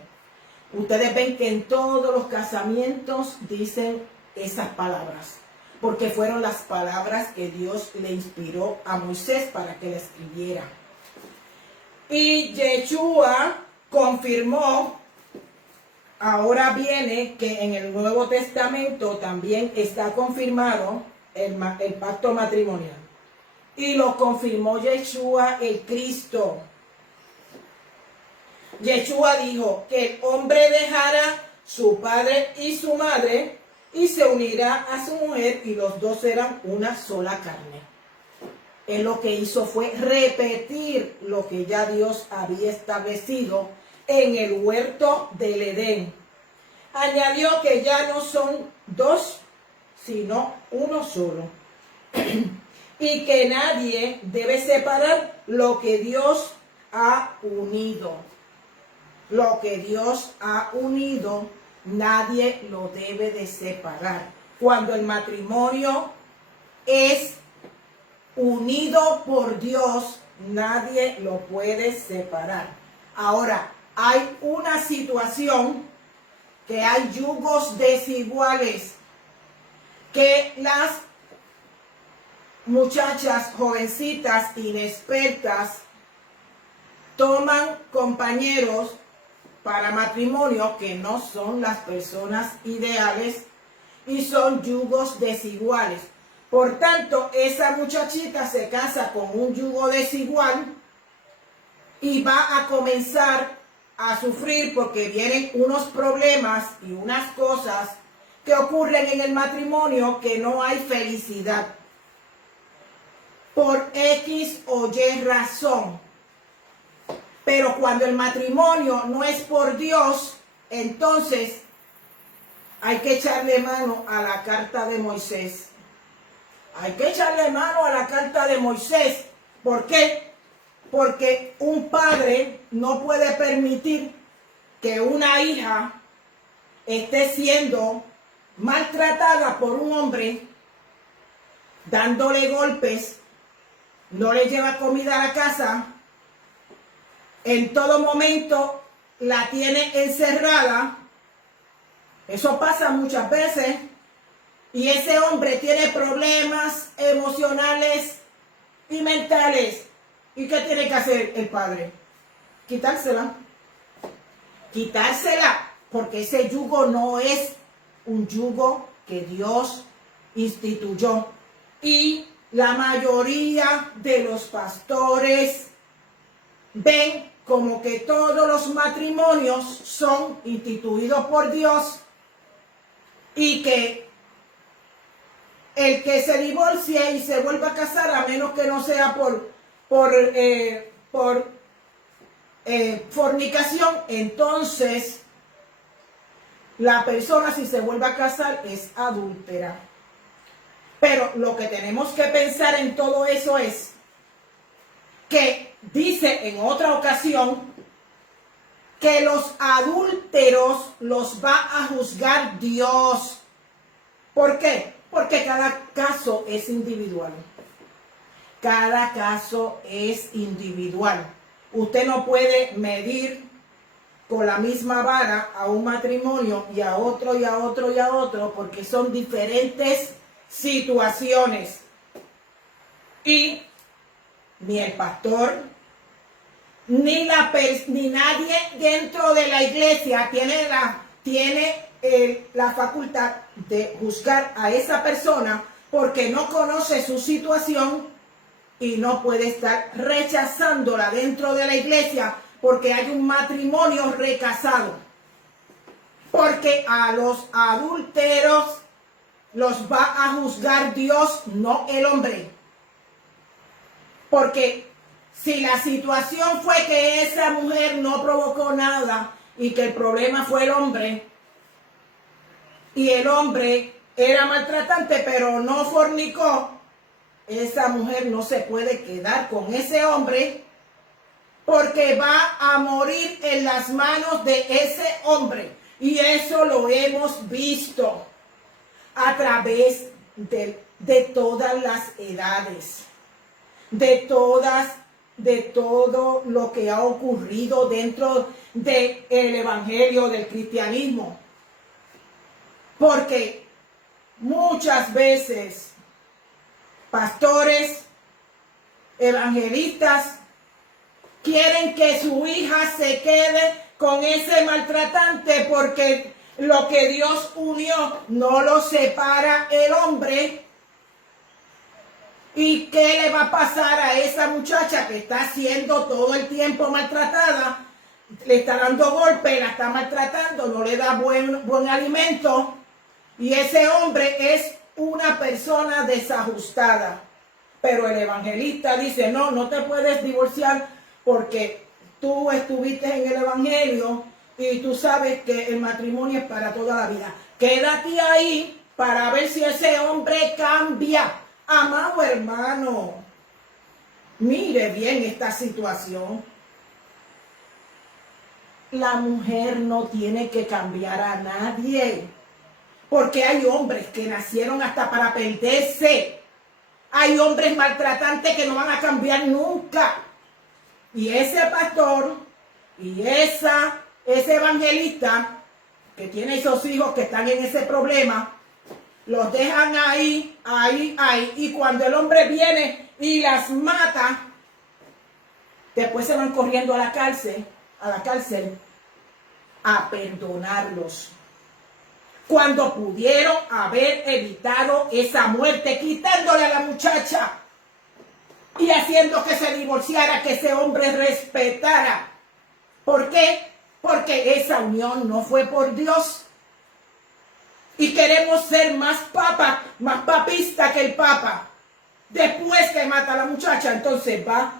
Ustedes ven que en todos los casamientos dicen esas palabras, porque fueron las palabras que Dios le inspiró a Moisés para que la escribiera. Y Yeshua confirmó, ahora viene que en el Nuevo Testamento también está confirmado el pacto matrimonial. Y lo confirmó Yeshua el Cristo. Yeshua dijo que el hombre dejará su padre y su madre y se unirá a su mujer y los dos serán una sola carne. Él lo que hizo fue repetir lo que ya Dios había establecido en el huerto del Edén. Añadió que ya no son dos, sino uno solo. Y que nadie debe separar lo que Dios ha unido. Lo que Dios ha unido, nadie lo debe de separar. Cuando el matrimonio es unido por Dios, nadie lo puede separar. Ahora, hay una situación que hay yugos desiguales, que las muchachas jovencitas inexpertas toman compañeros para matrimonio que no son las personas ideales y son yugos desiguales. Por tanto, esa muchachita se casa con un yugo desigual y va a comenzar a sufrir porque vienen unos problemas y unas cosas que ocurren en el matrimonio que no hay felicidad. Por X o Y razón. Pero cuando el matrimonio no es por Dios, entonces hay que echarle mano a la carta de Moisés. Hay que echarle mano a la carta de Moisés. ¿Por qué? Porque un padre no puede permitir que una hija esté siendo maltratada por un hombre, dándole golpes, no le lleva comida a la casa, en todo momento la tiene encerrada. Eso pasa muchas veces. Y ese hombre tiene problemas emocionales y mentales. ¿Y qué tiene que hacer el padre? Quitársela. Quitársela. Porque ese yugo no es un yugo que Dios instituyó. Y la mayoría de los pastores ven como que todos los matrimonios son instituidos por Dios y que el que se divorcie y se vuelva a casar, a menos que no sea por fornicación, entonces la persona, si se vuelve a casar, es adúltera. Pero lo que tenemos que pensar en todo eso es que dice en otra ocasión que los adúlteros los va a juzgar Dios. ¿Por qué? Porque cada caso es individual. Cada caso es individual. Usted no puede medir con la misma vara a un matrimonio y a otro y a otro y a otro, porque son diferentes situaciones. Y ni el pastor, ni nadie dentro de la iglesia tiene la facultad de juzgar a esa persona, porque no conoce su situación y no puede estar rechazándola dentro de la iglesia porque hay un matrimonio recasado. Porque a los adúlteros los va a juzgar Dios, no el hombre. Porque si la situación fue que esa mujer no provocó nada y que el problema fue el hombre, y el hombre era maltratante pero no fornicó, esa mujer no se puede quedar con ese hombre, porque va a morir en las manos de ese hombre. Y eso lo hemos visto a través de todas las edades, de todo lo que ha ocurrido dentro del evangelio del cristianismo. Porque muchas veces pastores, evangelistas, quieren que su hija se quede con ese maltratante porque lo que Dios unió no lo separa el hombre. ¿Y qué le va a pasar a esa muchacha que está siendo todo el tiempo maltratada? Le está dando golpes, la está maltratando, no le da buen alimento. Y ese hombre es una persona desajustada. Pero el evangelista dice, no te puedes divorciar porque tú estuviste en el evangelio y tú sabes que el matrimonio es para toda la vida. Quédate ahí para ver si ese hombre cambia. Amado hermano, mire bien esta situación. La mujer no tiene que cambiar a nadie, porque hay hombres que nacieron hasta para perderse. Hay hombres maltratantes que no van a cambiar nunca. Y ese pastor y ese evangelista que tiene esos hijos que están en ese problema, los dejan ahí. Y cuando el hombre viene y las mata, después se van corriendo a la cárcel a perdonarlos. Cuando pudieron haber evitado esa muerte, quitándole a la muchacha y haciendo que se divorciara, que ese hombre respetara. ¿Por qué? Porque esa unión no fue por Dios. Y queremos ser más papista que el papa. Después que mata a la muchacha, entonces va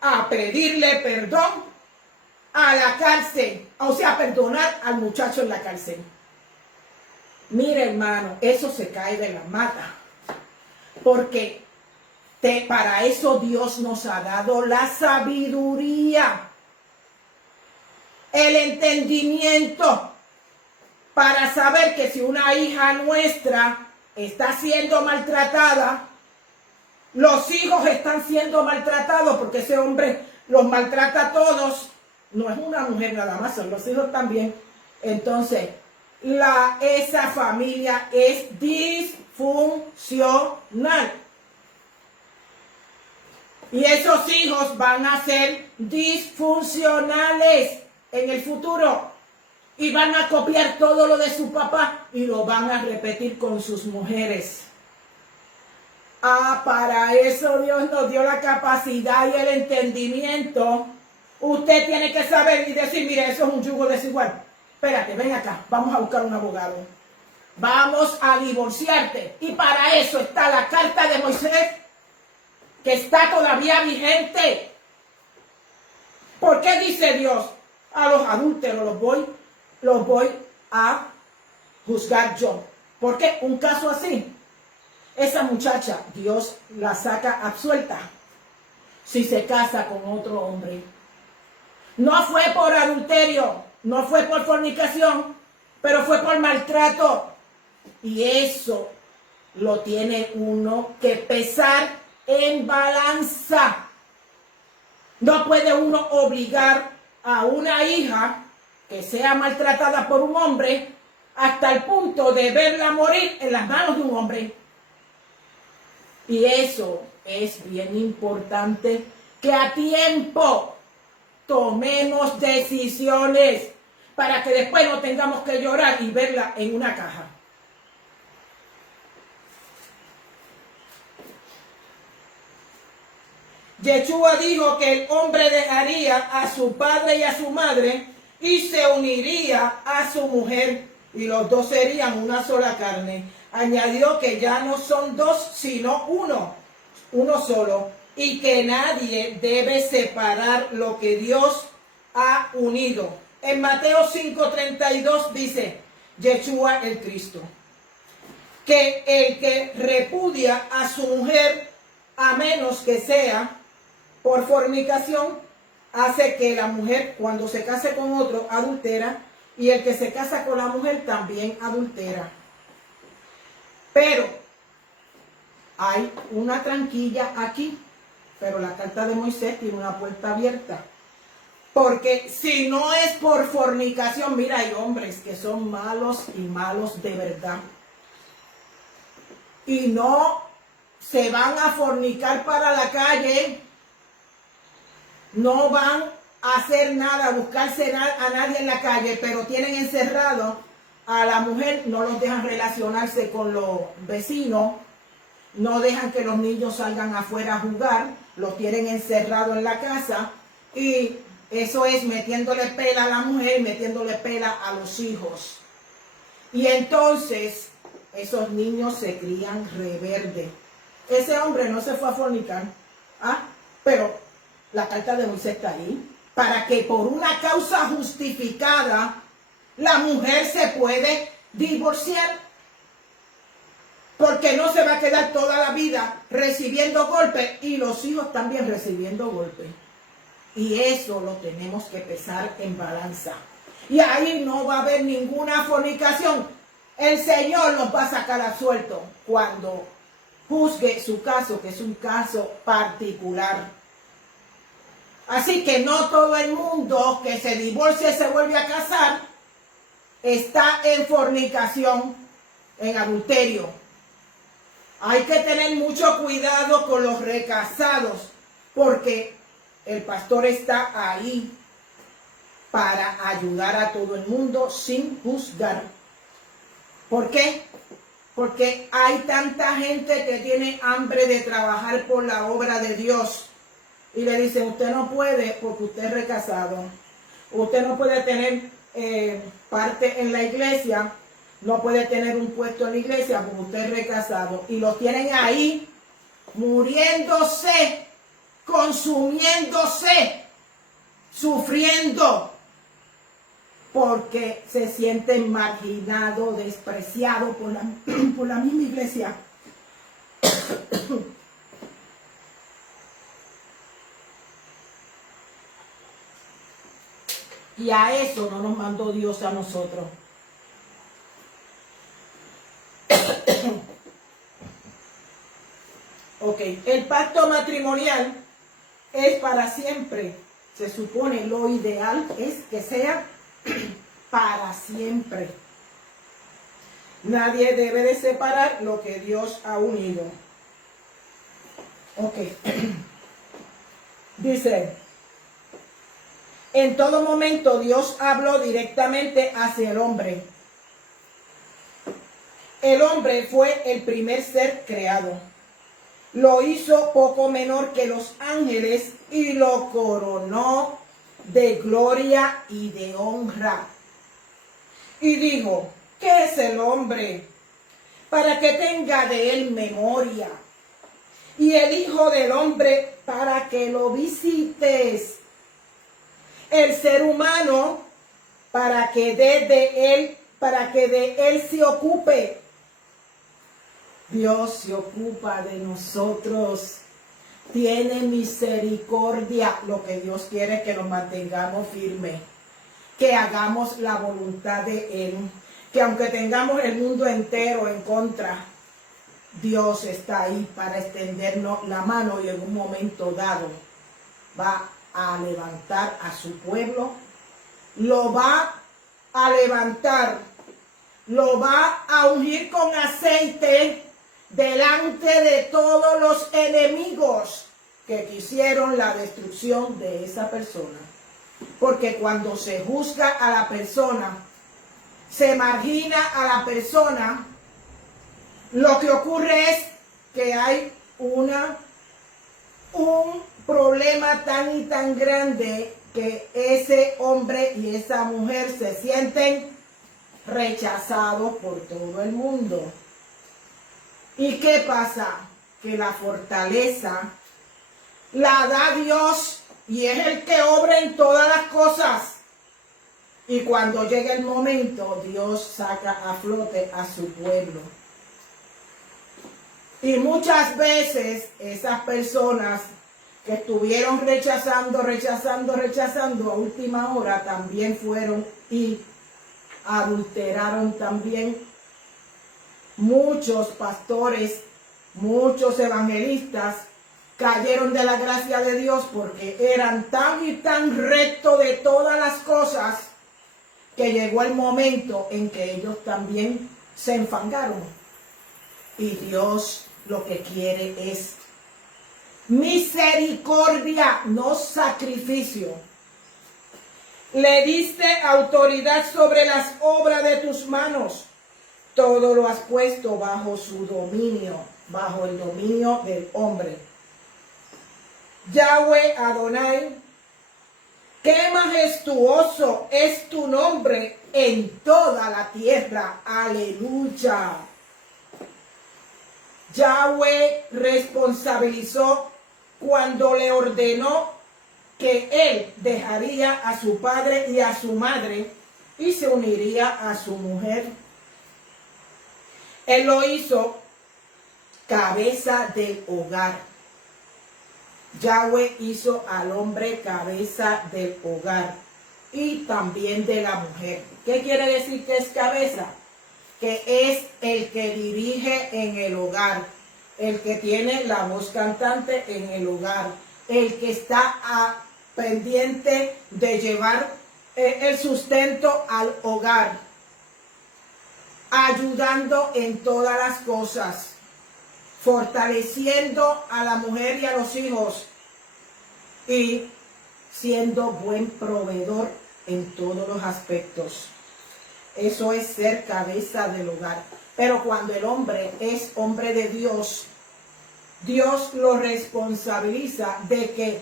a pedirle perdón a la cárcel. O sea, perdonar al muchacho en la cárcel. Mire, hermano, eso se cae de la mata. Porque para eso Dios nos ha dado la sabiduría, el entendimiento, para saber que si una hija nuestra está siendo maltratada, los hijos están siendo maltratados porque ese hombre los maltrata a todos. No es una mujer nada más, son los hijos también. Entonces, esa familia es disfuncional. Y esos hijos van a ser disfuncionales en el futuro. Y van a copiar todo lo de su papá y lo van a repetir con sus mujeres. Para eso Dios nos dio la capacidad y el entendimiento. Usted tiene que saber y decir, mire, eso es un yugo desigual. Espérate, ven acá, vamos a buscar un abogado. Vamos a divorciarte. Y para eso está la carta de Moisés, que está todavía vigente. ¿Por qué dice Dios? A los adúlteros los voy a juzgar yo. ¿Por qué? Un caso así. Esa muchacha, Dios la saca absuelta si se casa con otro hombre. No fue por adulterio, no fue por fornicación, pero fue por maltrato. Y eso lo tiene uno que pesar en balanza. No puede uno obligar a una hija que sea maltratada por un hombre hasta el punto de verla morir en las manos de un hombre. Y eso es bien importante, que a tiempo tomemos decisiones para que después no tengamos que llorar y verla en una caja. Yeshua dijo que el hombre dejaría a su padre y a su madre y se uniría a su mujer y los dos serían una sola carne. Añadió que ya no son dos, sino uno solo, y que nadie debe separar lo que Dios ha unido. En Mateo 5:32 dice Yeshua el Cristo, que el que repudia a su mujer, a menos que sea por fornicación, hace que la mujer, cuando se case con otro, adultera, y el que se casa con la mujer también adultera. Pero hay una tranquilla aquí, pero la carta de Moisés tiene una puerta abierta. Porque si no es por fornicación, mira, hay hombres que son malos y malos de verdad. Y no se van a fornicar para la calle, no van a hacer nada, a buscarse a nadie en la calle, pero tienen encerrado a la mujer, no los dejan relacionarse con los vecinos, no dejan que los niños salgan afuera a jugar, los tienen encerrado en la casa, y eso es metiéndole pela a la mujer, metiéndole pela a los hijos. Y entonces esos niños se crían rebeldes. Ese hombre no se fue a fornicar, pero la carta de Moisés está ahí, para que por una causa justificada la mujer se puede divorciar, porque no se va a quedar toda la vida recibiendo golpes y los hijos también recibiendo golpes. Y eso lo tenemos que pesar en balanza. Y ahí no va a haber ninguna fornicación. El Señor los va a sacar a suelto cuando juzgue su caso, que es un caso particular. Así que no todo el mundo que se divorcia y se vuelve a casar está en fornicación, en adulterio. Hay que tener mucho cuidado con los recasados, porque el pastor está ahí para ayudar a todo el mundo sin juzgar. ¿Por qué? Porque hay tanta gente que tiene hambre de trabajar por la obra de Dios. Y le dicen, usted no puede porque usted es recasado. Usted no puede tener parte en la iglesia. No puede tener un puesto en la iglesia porque usted es recasado. Y los tienen ahí muriéndose, consumiéndose, sufriendo. Porque se sienten marginados, despreciados por la misma iglesia. Y a eso no nos mandó Dios a nosotros. Ok, el pacto matrimonial es para siempre. Se supone lo ideal es que sea para siempre. Nadie debe de separar lo que Dios ha unido. Ok. Dice, en todo momento Dios habló directamente hacia el hombre. El hombre fue el primer ser creado. Lo hizo poco menor que los ángeles y lo coronó de gloria y de honra. Y dijo, ¿qué es el hombre? Para que tenga de él memoria. Y el Hijo del Hombre para que lo visites. El ser humano para que de él se ocupe. Dios se ocupa de nosotros. tiene misericordia. Lo que Dios quiere es que nos mantengamos firmes, que hagamos la voluntad de Él, que aunque tengamos el mundo entero en contra, Dios está ahí para extendernos la mano y en un momento dado va a levantar a su pueblo, lo va a levantar, lo va a ungir con aceite delante de todos los enemigos que quisieron la destrucción de esa persona. Porque cuando se juzga a la persona, se margina a la persona, lo que ocurre es que hay un problema tan y tan grande que ese hombre y esa mujer se sienten rechazados por todo el mundo. ¿Y qué pasa? Que la fortaleza la da Dios y es el que obra en todas las cosas. Y cuando llega el momento, Dios saca a flote a su pueblo. Y muchas veces esas personas que estuvieron rechazando, a última hora también fueron y adulteraron también. Muchos pastores, muchos evangelistas cayeron de la gracia de Dios porque eran tan y tan rectos de todas las cosas que llegó el momento en que ellos también se enfangaron. Y Dios lo que quiere es misericordia, no sacrificio. Le diste autoridad sobre las obras de tus manos. Todo lo has puesto bajo su dominio, bajo el dominio del hombre. Yahweh Adonai, qué majestuoso es tu nombre en toda la tierra. Aleluya. Yahweh responsabilizó cuando le ordenó que él dejaría a su padre y a su madre y se uniría a su mujer. Él lo hizo cabeza del hogar. Yahweh hizo al hombre cabeza del hogar y también de la mujer. ¿Qué quiere decir que es cabeza? Que es el que dirige en el hogar, el que tiene la voz cantante en el hogar, el que está pendiente de llevar el sustento al hogar, ayudando en todas las cosas, fortaleciendo a la mujer y a los hijos y siendo buen proveedor en todos los aspectos. Eso es ser cabeza del hogar. Pero cuando el hombre es hombre de Dios, Dios lo responsabiliza de que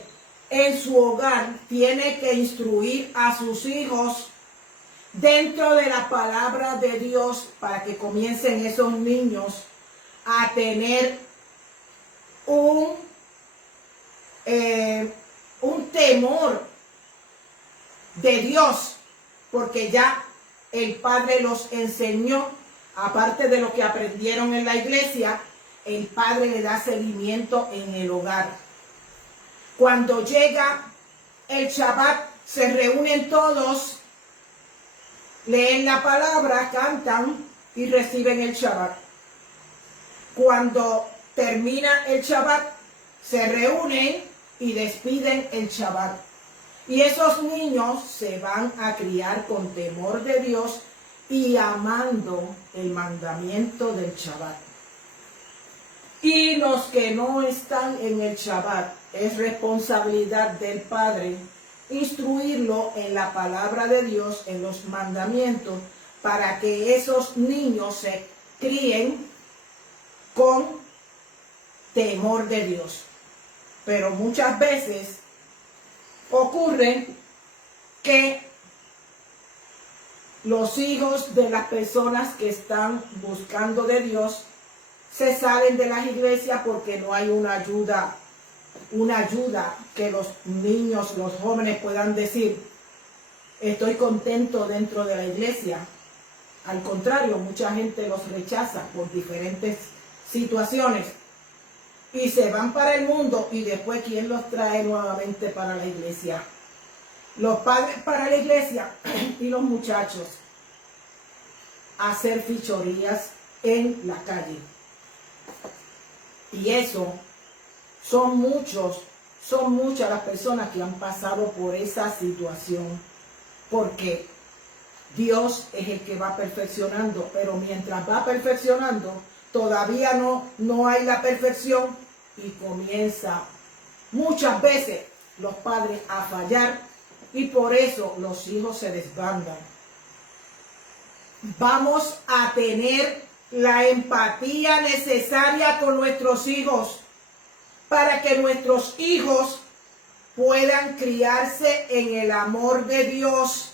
en su hogar tiene que instruir a sus hijos dentro de la palabra de Dios para que comiencen esos niños a tener un temor de Dios, porque ya el Padre los enseñó, aparte de lo que aprendieron en la iglesia, el Padre le da seguimiento en el hogar. Cuando llega el Shabbat, se reúnen todos, leen la palabra, cantan y reciben el Shabbat. Cuando termina el Shabbat, se reúnen y despiden el Shabbat. Y esos niños se van a criar con temor de Dios y amando el mandamiento del Shabbat. Y los que no están en el Shabbat, es responsabilidad del Padre instruirlo en la palabra de Dios, en los mandamientos, para que esos niños se críen con temor de Dios. Pero muchas veces ocurre que los hijos de las personas que están buscando de Dios se salen de las iglesias porque no hay una ayuda que los niños, los jóvenes puedan decir, estoy contento dentro de la iglesia. Al contrario, mucha gente los rechaza por diferentes situaciones. y se van para el mundo, y después ¿quién los trae nuevamente para la iglesia? Los padres para la iglesia y los muchachos a hacer fechorías en la calle. Y eso son muchas las personas que han pasado por esa situación, porque Dios es el que va perfeccionando, pero mientras va perfeccionando, todavía no hay la perfección, y comienza muchas veces los padres a fallar, y por eso los hijos se desbandan. Vamos a tener la empatía necesaria con nuestros hijos para que nuestros hijos puedan criarse en el amor de Dios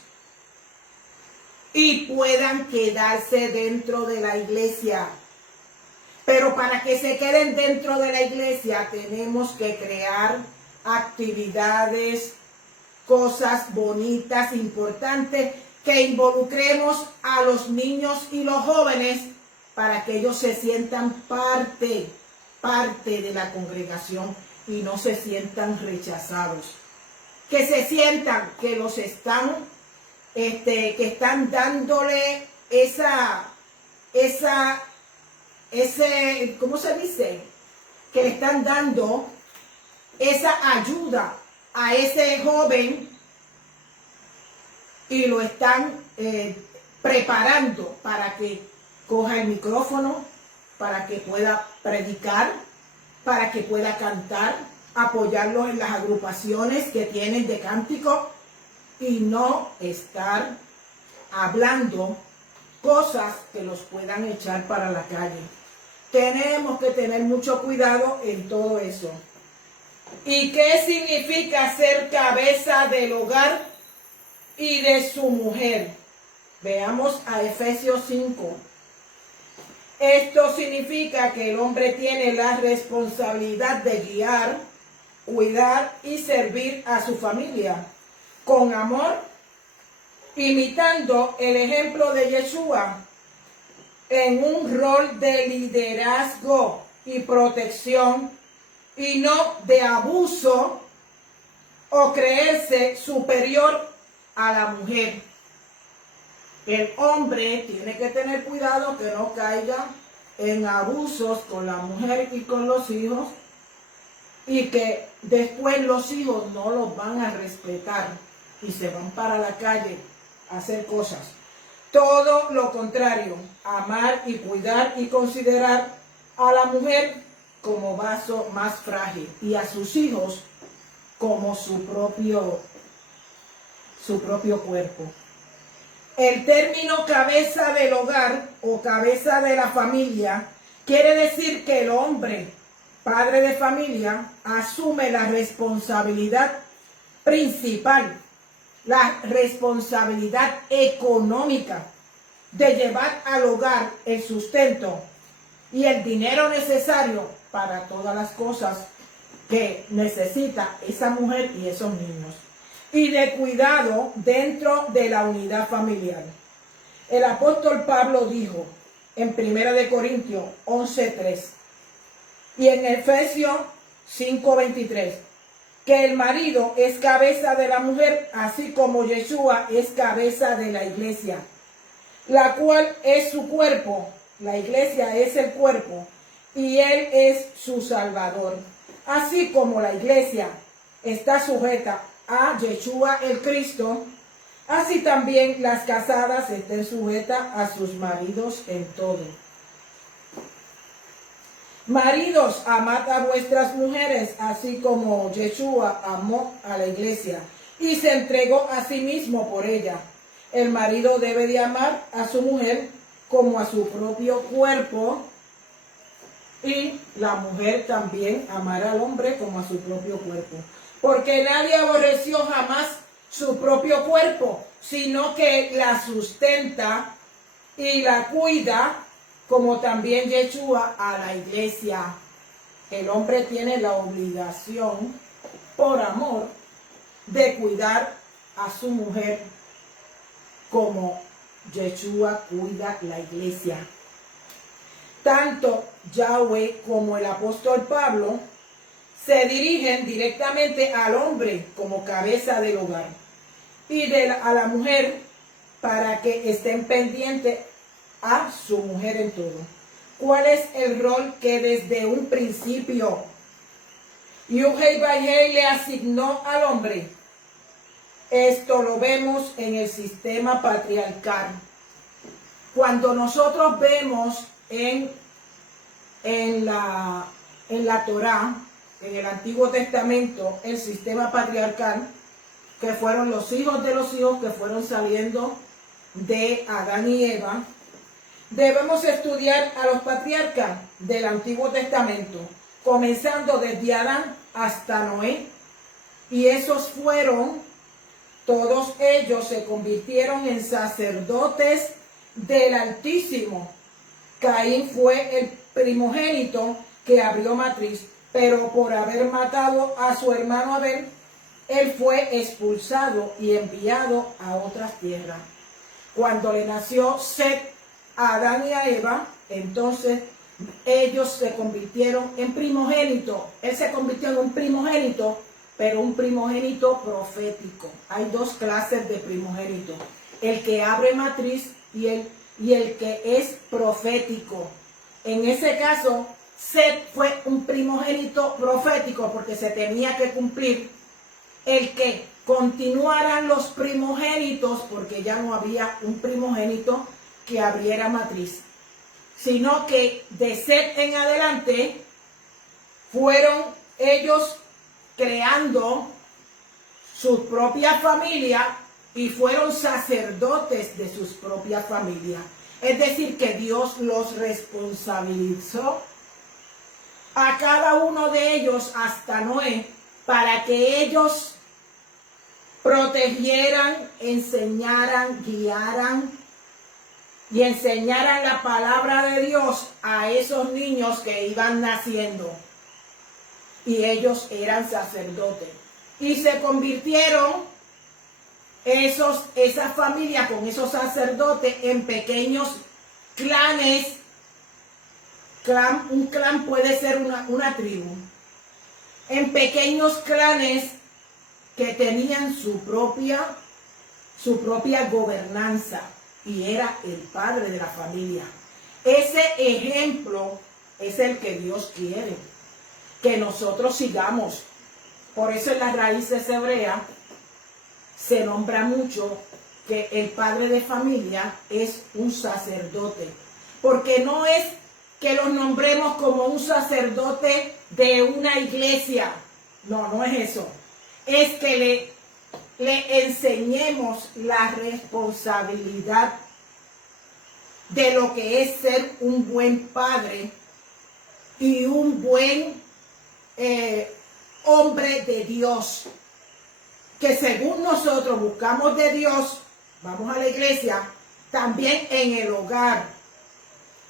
y puedan quedarse dentro de la iglesia. Pero para que se queden dentro de la iglesia tenemos que crear actividades, cosas bonitas, importantes, que involucremos a los niños y los jóvenes para que ellos se sientan parte de la congregación y no se sientan rechazados. Que se sientan que los están, que están dándole ¿cómo se dice? Que le están dando esa ayuda a ese joven y lo están preparando para que coja el micrófono, para que pueda predicar, para que pueda cantar, apoyarlos en las agrupaciones que tienen de cántico y no estar hablando cosas que los puedan echar para la calle. Tenemos que tener mucho cuidado en todo eso. ¿Y qué significa ser cabeza del hogar y de su mujer? Veamos a Efesios 5. Esto significa que el hombre tiene la responsabilidad de guiar, cuidar y servir a su familia con amor, imitando el ejemplo de Yeshua en un rol de liderazgo y protección, y no de abuso o creerse superior a la mujer. El hombre tiene que tener cuidado que no caiga en abusos con la mujer y con los hijos, y que después los hijos no los van a respetar y se van para la calle a hacer cosas. Todo lo contrario, amar y cuidar y considerar a la mujer como vaso más frágil y a sus hijos como su propio cuerpo. El término cabeza del hogar o cabeza de la familia quiere decir que el hombre, padre de familia, asume la responsabilidad principal, la responsabilidad económica de llevar al hogar el sustento y el dinero necesario para todas las cosas que necesita esa mujer y esos niños, y de cuidado dentro de la unidad familiar. El apóstol Pablo dijo en 1 Corintios 11:3 y en Efesios 5:23 que el marido es cabeza de la mujer, así como Yeshua es cabeza de la iglesia, la cual es su cuerpo. La iglesia es el cuerpo y él es su salvador. Así como la iglesia está sujeta a Yeshua el Cristo, así también las casadas estén sujetas a sus maridos en todo. Maridos, amad a vuestras mujeres, así como Yeshua amó a la iglesia y se entregó a sí mismo por ella. El marido debe de amar a su mujer como a su propio cuerpo, y la mujer también amará al hombre como a su propio cuerpo. Porque nadie aborreció jamás su propio cuerpo, sino que la sustenta y la cuida, como también Yeshua a la iglesia. El hombre tiene la obligación, por amor, de cuidar a su mujer como Yeshua cuida la iglesia. Tanto Yahweh como el apóstol Pablo se dirigen directamente al hombre como cabeza del hogar y a la mujer para que estén pendientes a su mujer en todo. ¿Cuál es el rol que desde un principio Yahweh le asignó al hombre? Esto lo vemos en el sistema patriarcal. Cuando nosotros vemos en la Torá, en el Antiguo Testamento, el sistema patriarcal, que fueron los hijos de los hijos que fueron saliendo de Adán y Eva, debemos estudiar a los patriarcas del Antiguo Testamento, comenzando desde Adán hasta Noé. Y esos fueron, todos ellos se convirtieron en sacerdotes del Altísimo. Caín fue el primogénito que abrió matriz, pero por haber matado a su hermano Abel, él fue expulsado y enviado a otras tierras. Cuando le nació Set a Adán y a Eva, entonces ellos se convirtieron en primogénito. Él se convirtió en un primogénito, pero un primogénito profético. Hay dos clases de primogénito: el que abre matriz y el que es profético. En ese caso, Set fue un primogénito profético porque se tenía que cumplir el que continuaran los primogénitos, porque ya no había un primogénito que abriera matriz, sino que de Set en adelante fueron ellos creando su propia familia y fueron sacerdotes de sus propias familias. Es decir, que Dios los responsabilizó a cada uno de ellos hasta Noé para que ellos protegieran, enseñaran, guiaran y enseñaran la palabra de Dios a esos niños que iban naciendo. Y ellos eran sacerdotes. Y se convirtieron esa familia con esos sacerdotes en pequeños clanes. Un clan puede ser una tribu. En pequeños clanes que tenían su propia gobernanza, y era el padre de la familia. Ese ejemplo es el que Dios quiere que nosotros sigamos. Por eso en las raíces hebreas se nombra mucho que el padre de familia es un sacerdote, porque no es que los nombremos como un sacerdote de una iglesia, no es eso, es que le enseñemos la responsabilidad de lo que es ser un buen padre y un buen hombre de Dios, que según nosotros buscamos de Dios, vamos a la iglesia, también en el hogar.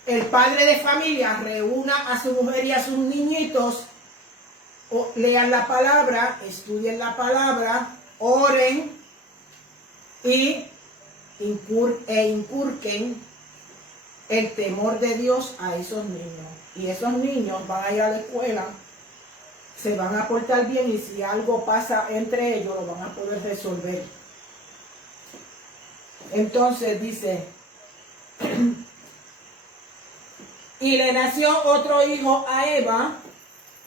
El padre de familia reúna a su mujer y a sus niñitos, lean la palabra, estudien la palabra, oren y inculquen el temor de Dios a esos niños. Y esos niños van a ir a la escuela, se van a portar bien, y si algo pasa entre ellos lo van a poder resolver. Entonces dice: y le nació otro hijo a Eva,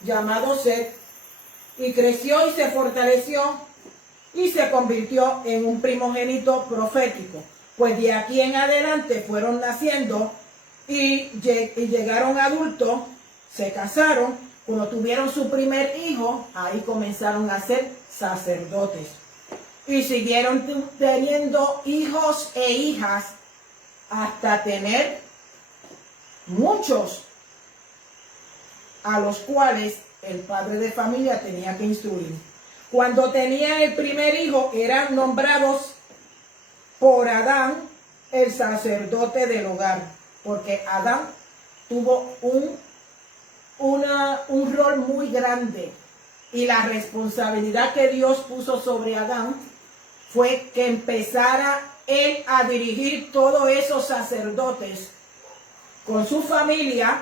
llamado Set, y creció y se fortaleció y se convirtió en un primogénito profético. Pues de aquí en adelante fueron naciendo y llegaron adultos, se casaron. Cuando tuvieron su primer hijo, ahí comenzaron a ser sacerdotes. Y siguieron teniendo hijos e hijas hasta tener muchos, a los cuales el padre de familia tenía que instruir. Cuando tenían el primer hijo, eran nombrados por Adán el sacerdote del hogar, porque Adán tuvo un rol muy grande, y la responsabilidad que Dios puso sobre Adán fue que empezara él a dirigir todos esos sacerdotes con su familia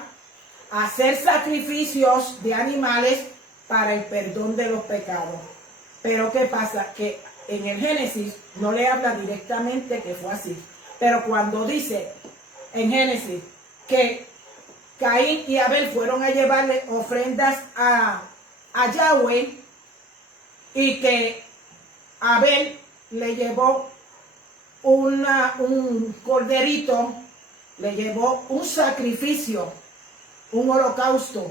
hacer sacrificios de animales para el perdón de los pecados. Pero ¿qué pasa? Que en el Génesis no le habla directamente que fue así. Pero cuando dice en Génesis que Caín y Abel fueron a llevarle ofrendas a Yahweh y que Abel le llevó un corderito, le llevó un sacrificio, un holocausto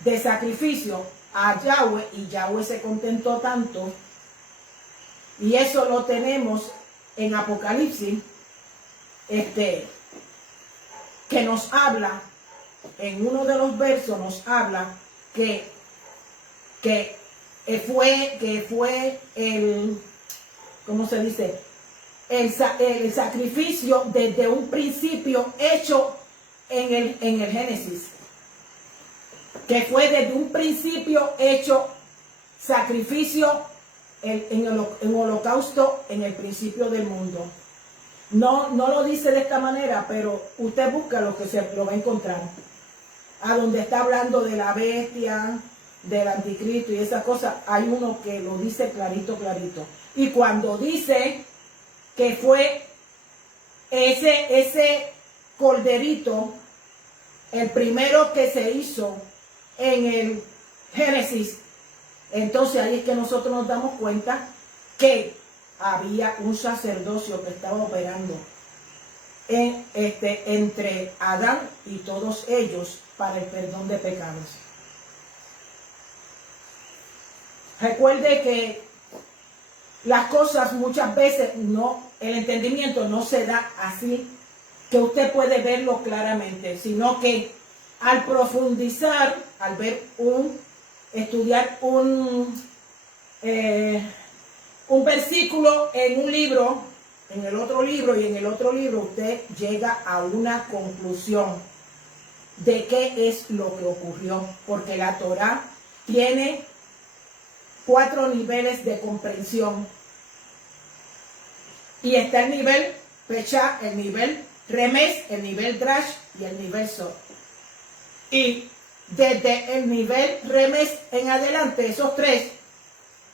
de sacrificio a Yahweh, y Yahweh se contentó tanto, y eso lo tenemos en Apocalipsis, que nos habla, en uno de los versos nos habla que fue el, ¿cómo se dice? El sacrificio desde un principio hecho en el Génesis. Que fue desde un principio hecho sacrificio en holocausto en el principio del mundo. No lo dice de esta manera, pero usted busca lo que se lo va a encontrar. A donde está hablando de la bestia, del anticristo y esa cosa, hay uno que lo dice clarito, clarito. Y cuando dice que fue ese corderito, el primero que se hizo en el Génesis, entonces ahí es que nosotros nos damos cuenta que había un sacerdocio que estaba operando entre Adán y todos ellos para el perdón de pecados. Recuerde que las cosas muchas veces el entendimiento no se da así, que usted puede verlo claramente, sino que al profundizar, al ver estudiar un versículo en un libro, en el otro libro y en el otro libro, usted llega a una conclusión de qué es lo que ocurrió, porque la Torá tiene 4 niveles de comprensión. Y está el nivel Pechá, el nivel Remes, el nivel Drash y el nivel Sod. Y desde el nivel Remes en adelante, esos 3,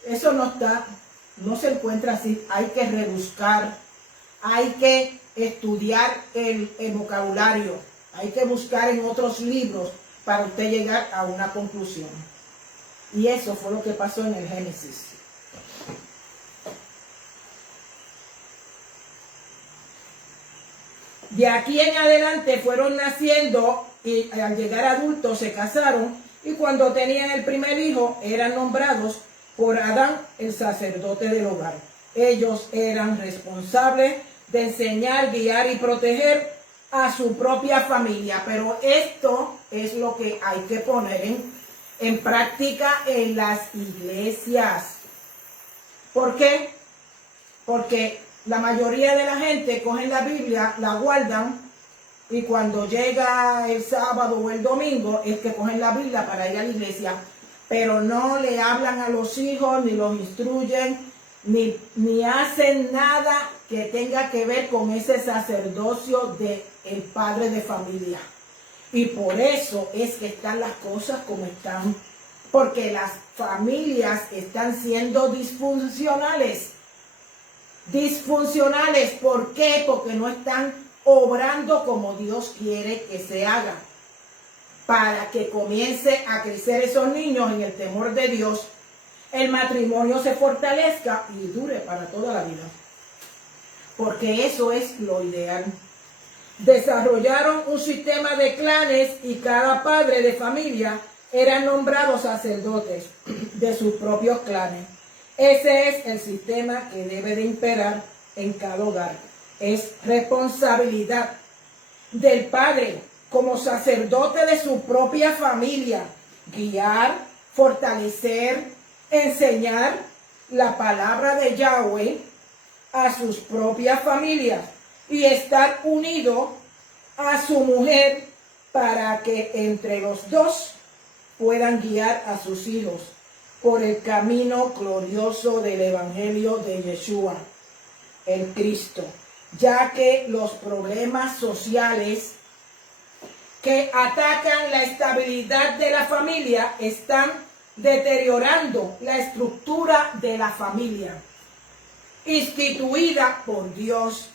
eso no se encuentra así. Hay que rebuscar, hay que estudiar el vocabulario, hay que buscar en otros libros para usted llegar a una conclusión. Y eso fue lo que pasó en el Génesis. De aquí en adelante fueron naciendo y al llegar adultos se casaron, y cuando tenían el primer hijo eran nombrados por Adán el sacerdote del hogar. Ellos eran responsables de enseñar, guiar y proteger a su propia familia. Pero esto es lo que hay que poner en práctica en las iglesias. ¿Por qué? Porque la mayoría de la gente cogen la Biblia, la guardan, y cuando llega el sábado o el domingo es que cogen la Biblia para ir a la iglesia, pero no le hablan a los hijos, ni los instruyen, ni hacen nada que tenga que ver con ese sacerdocio del padre de familia. Y por eso es que están las cosas como están, porque las familias están siendo disfuncionales. Disfuncionales, ¿por qué? Porque no están obrando como Dios quiere que se haga, para que comience a crecer esos niños en el temor de Dios, el matrimonio se fortalezca y dure para toda la vida, porque eso es lo ideal. Desarrollaron un sistema de clanes y cada padre de familia era nombrado sacerdotes de sus propios clanes. Ese es el sistema que debe de imperar en cada hogar. Es responsabilidad del padre como sacerdote de su propia familia guiar, fortalecer, enseñar la palabra de Yahweh a sus propias familias y estar unido a su mujer para que entre los dos puedan guiar a sus hijos por el camino glorioso del Evangelio de Yeshua, el Cristo, ya que los problemas sociales que atacan la estabilidad de la familia están deteriorando la estructura de la familia instituida por Dios.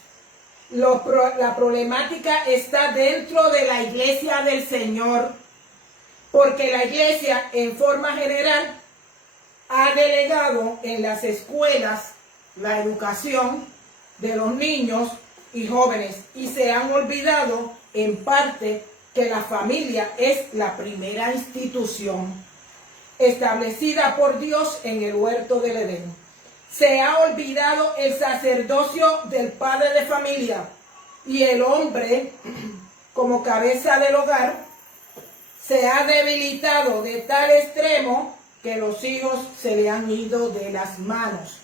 La problemática está dentro de la iglesia del Señor, porque la iglesia en forma general ha delegado en las escuelas la educación de los niños y jóvenes y se han olvidado en parte que la familia es la primera institución establecida por Dios en el huerto del Edén. Se ha olvidado el sacerdocio del padre de familia y el hombre como cabeza del hogar se ha debilitado de tal extremo que los hijos se le han ido de las manos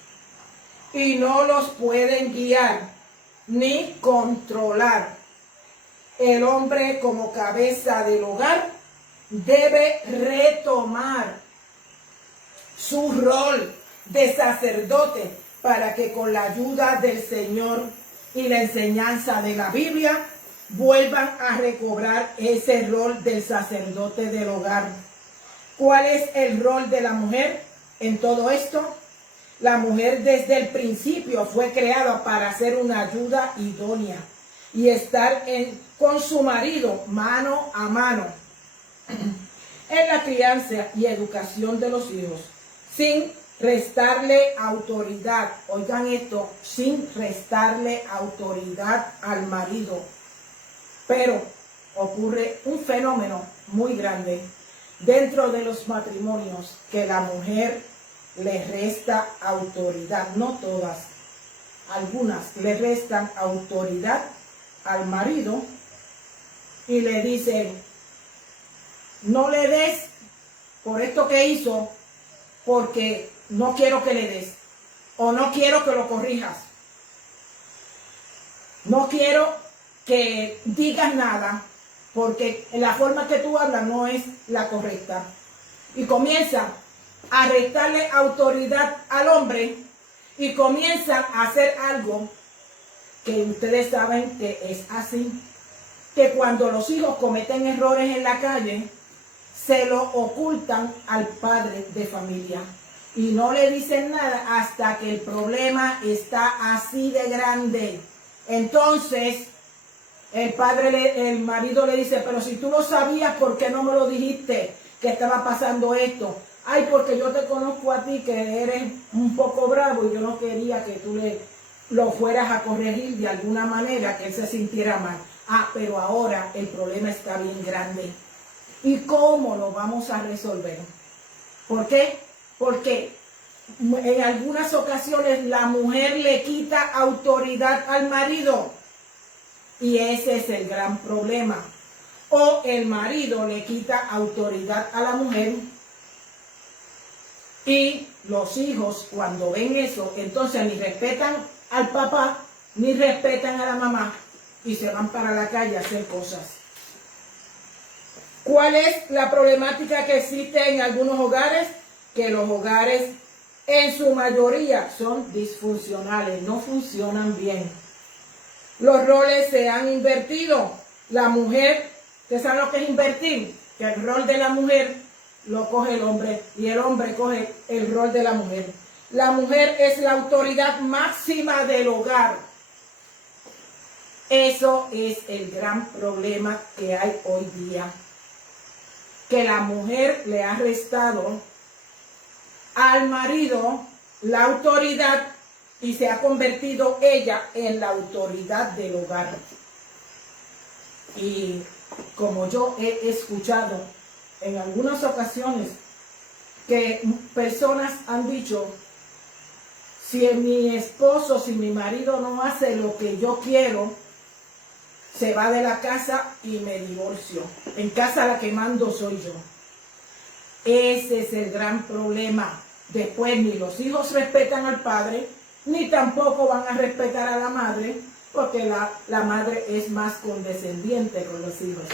y no los pueden guiar ni controlar. El hombre como cabeza del hogar debe retomar su rol de sacerdote para que con la ayuda del Señor y la enseñanza de la Biblia vuelvan a recobrar ese rol del sacerdote del hogar. ¿Cuál es el rol de la mujer en todo esto? La mujer desde el principio fue creada para ser una ayuda idónea y estar con su marido mano a mano en la crianza y educación de los hijos, sin restarle autoridad. Oigan esto, sin restarle autoridad al marido. Pero ocurre un fenómeno muy grande dentro de los matrimonios, que la mujer le resta autoridad, no todas, algunas le restan autoridad al marido y le dicen: no le des por esto que hizo, porque no quiero que le des, o no quiero que lo corrijas, no quiero que digas nada, porque la forma que tú hablas no es la correcta. Y comienza a restarle autoridad al hombre y comienzan a hacer algo que ustedes saben que es así, que cuando los hijos cometen errores en la calle, se lo ocultan al padre de familia y no le dicen nada hasta que el problema está así de grande. Entonces el marido le dice: pero si tú lo sabías, ¿por qué no me lo dijiste que estaba pasando esto? Ay, porque yo te conozco a ti, que eres un poco bravo, y yo no quería que tú lo fueras a corregir de alguna manera, que él se sintiera mal. Ah, pero ahora el problema está bien grande. ¿Y cómo lo vamos a resolver? ¿Por qué? Porque en algunas ocasiones la mujer le quita autoridad al marido. Y ese es el gran problema. O el marido le quita autoridad a la mujer. Y los hijos, cuando ven eso, entonces ni respetan al papá, ni respetan a la mamá, y se van para la calle a hacer cosas. ¿Cuál es la problemática que existe en algunos hogares? Que los hogares en su mayoría son disfuncionales, no funcionan bien. Los roles se han invertido. La mujer, ¿ustedes saben lo que es invertir? Que el rol de la mujer lo coge el hombre y el hombre coge el rol de la mujer. La mujer es la autoridad máxima del hogar. Eso es el gran problema que hay hoy día. Que la mujer le ha restado al marido la autoridad y se ha convertido ella en la autoridad del hogar. Y como yo he escuchado en algunas ocasiones que personas han dicho: si mi esposo, si mi marido no hace lo que yo quiero, se va de la casa y me divorcio. En casa la que mando soy yo. Ese es el gran problema. Después ni los hijos respetan al padre, ni tampoco van a respetar a la madre, porque la madre es más condescendiente con los hijos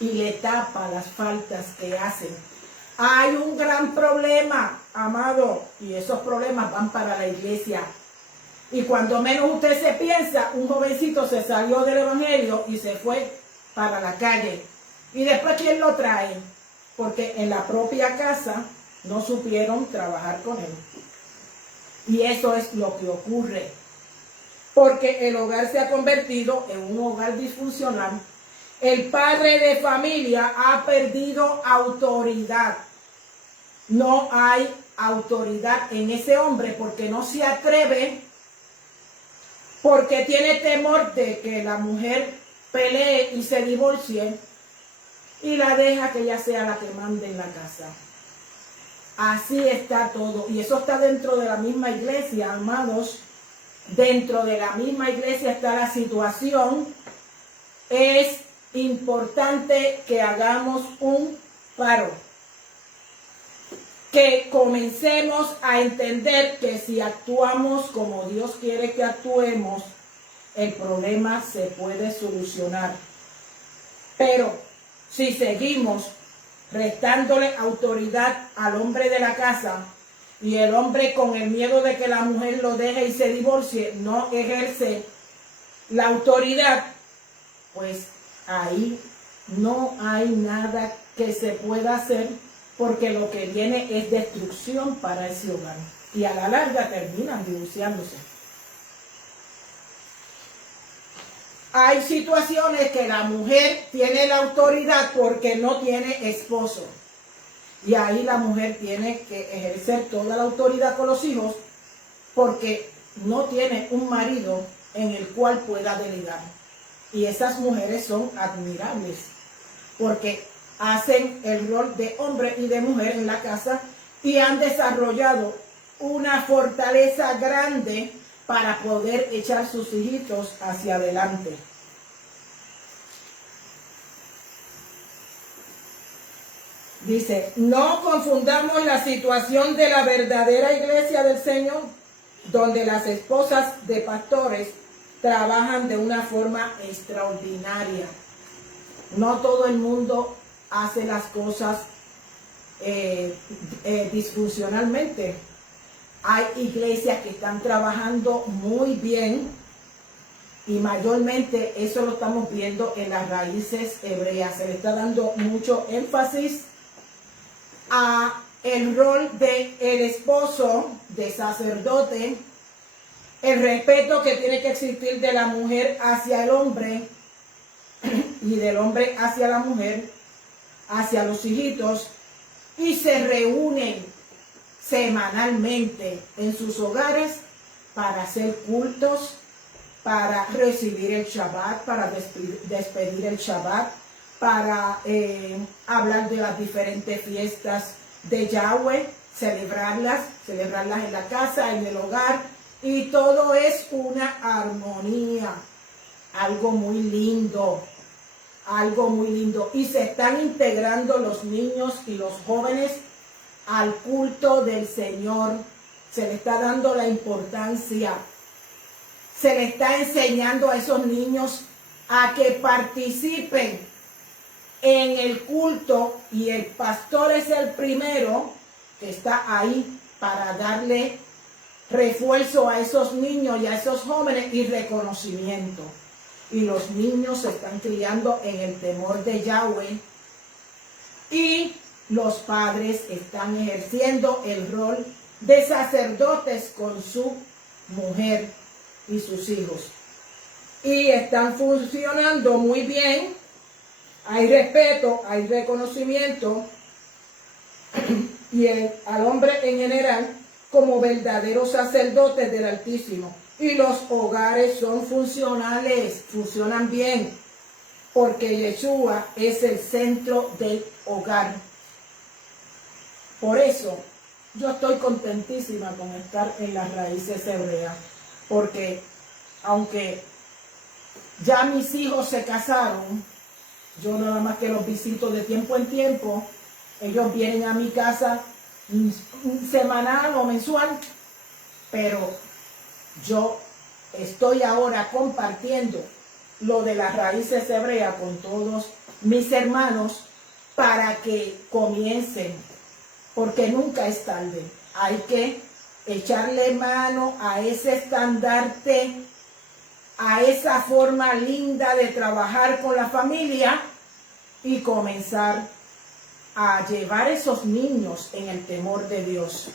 y le tapa las faltas que hacen. Hay un gran problema, amado, y esos problemas van para la iglesia. Y cuando menos usted se piensa, un jovencito se salió del evangelio y se fue para la calle ¿Y después quién lo trae? Porque en la propia casa no supieron trabajar con él. Y eso es lo que ocurre. Porque el hogar se ha convertido en un hogar disfuncional. El padre de familia ha perdido autoridad. No hay autoridad en ese hombre porque no se atreve, porque tiene temor de que la mujer pelee y se divorcie y la deja que ella sea la que mande en la casa. Así está todo. Y eso está dentro de la misma iglesia, amados. Dentro de la misma iglesia está la situación. Es importante que hagamos un paro. Que comencemos a entender que si actuamos como Dios quiere que actuemos, el problema se puede solucionar. Pero si seguimos restándole autoridad al hombre de la casa y el hombre con el miedo de que la mujer lo deje y se divorcie, no ejerce la autoridad, pues ahí no hay nada que se pueda hacer, porque lo que viene es destrucción para ese hogar. Y a la larga terminan divorciándose. Hay situaciones que la mujer tiene la autoridad porque no tiene esposo. Y ahí la mujer tiene que ejercer toda la autoridad con los hijos porque no tiene un marido en el cual pueda delegar. Y esas mujeres son admirables porque hacen el rol de hombre y de mujer en la casa y han desarrollado una fortaleza grande para poder echar sus hijitos hacia adelante. Dice, no confundamos la situación de la verdadera iglesia del Señor, donde las esposas de pastores trabajan de una forma extraordinaria. No todo el mundo hace las cosas disfuncionalmente. Hay iglesias que están trabajando muy bien y mayormente eso lo estamos viendo en las raíces hebreas. Se le está dando mucho énfasis a el rol de el esposo, de sacerdote, el respeto que tiene que existir de la mujer hacia el hombre y del hombre hacia la mujer, hacia los hijitos, y se reúnen semanalmente en sus hogares para hacer cultos, para recibir el Shabbat, para despedir el Shabbat, para hablar de las diferentes fiestas de Yahweh, celebrarlas en la casa, en el hogar, y todo es una armonía, algo muy lindo, y se están integrando los niños y los jóvenes al culto del Señor. Se le está dando la importancia, se le está enseñando a esos niños a que participen en el culto, y el pastor es el primero que está ahí para darle refuerzo a esos niños y a esos jóvenes y reconocimiento. Y los niños se están criando en el temor de Yahweh y los padres están ejerciendo el rol de sacerdotes con su mujer y sus hijos. Y están funcionando muy bien. Hay respeto, hay reconocimiento y al hombre en general como verdaderos sacerdotes del Altísimo. Y los hogares son funcionales, funcionan bien, porque Yeshua es el centro del hogar. Por eso yo estoy contentísima con estar en las raíces hebreas, porque aunque ya mis hijos se casaron, yo nada más que los visito de tiempo en tiempo. Ellos vienen a mi casa semanal o mensual, pero yo estoy ahora compartiendo lo de las raíces hebreas con todos mis hermanos para que comiencen, porque nunca es tarde. Hay que echarle mano a ese estandarte, a esa forma linda de trabajar con la familia, y comenzar a llevar esos niños en el temor de Dios,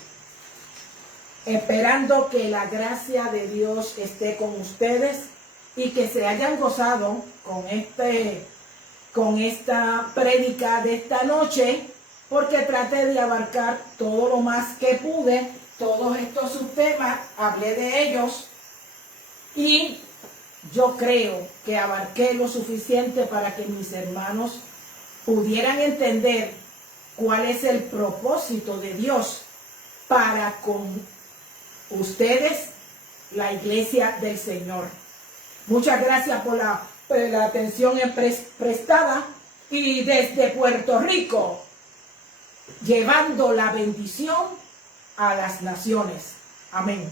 esperando que la gracia de Dios esté con ustedes y que se hayan gozado con esta prédica de esta noche, porque traté de abarcar todo lo más que pude, todos estos subtemas, hablé de ellos y yo creo que abarqué lo suficiente para que mis hermanos pudieran entender cuál es el propósito de Dios para con ustedes, la iglesia del Señor. Muchas gracias por la atención prestada, y desde Puerto Rico, llevando la bendición a las naciones. Amén.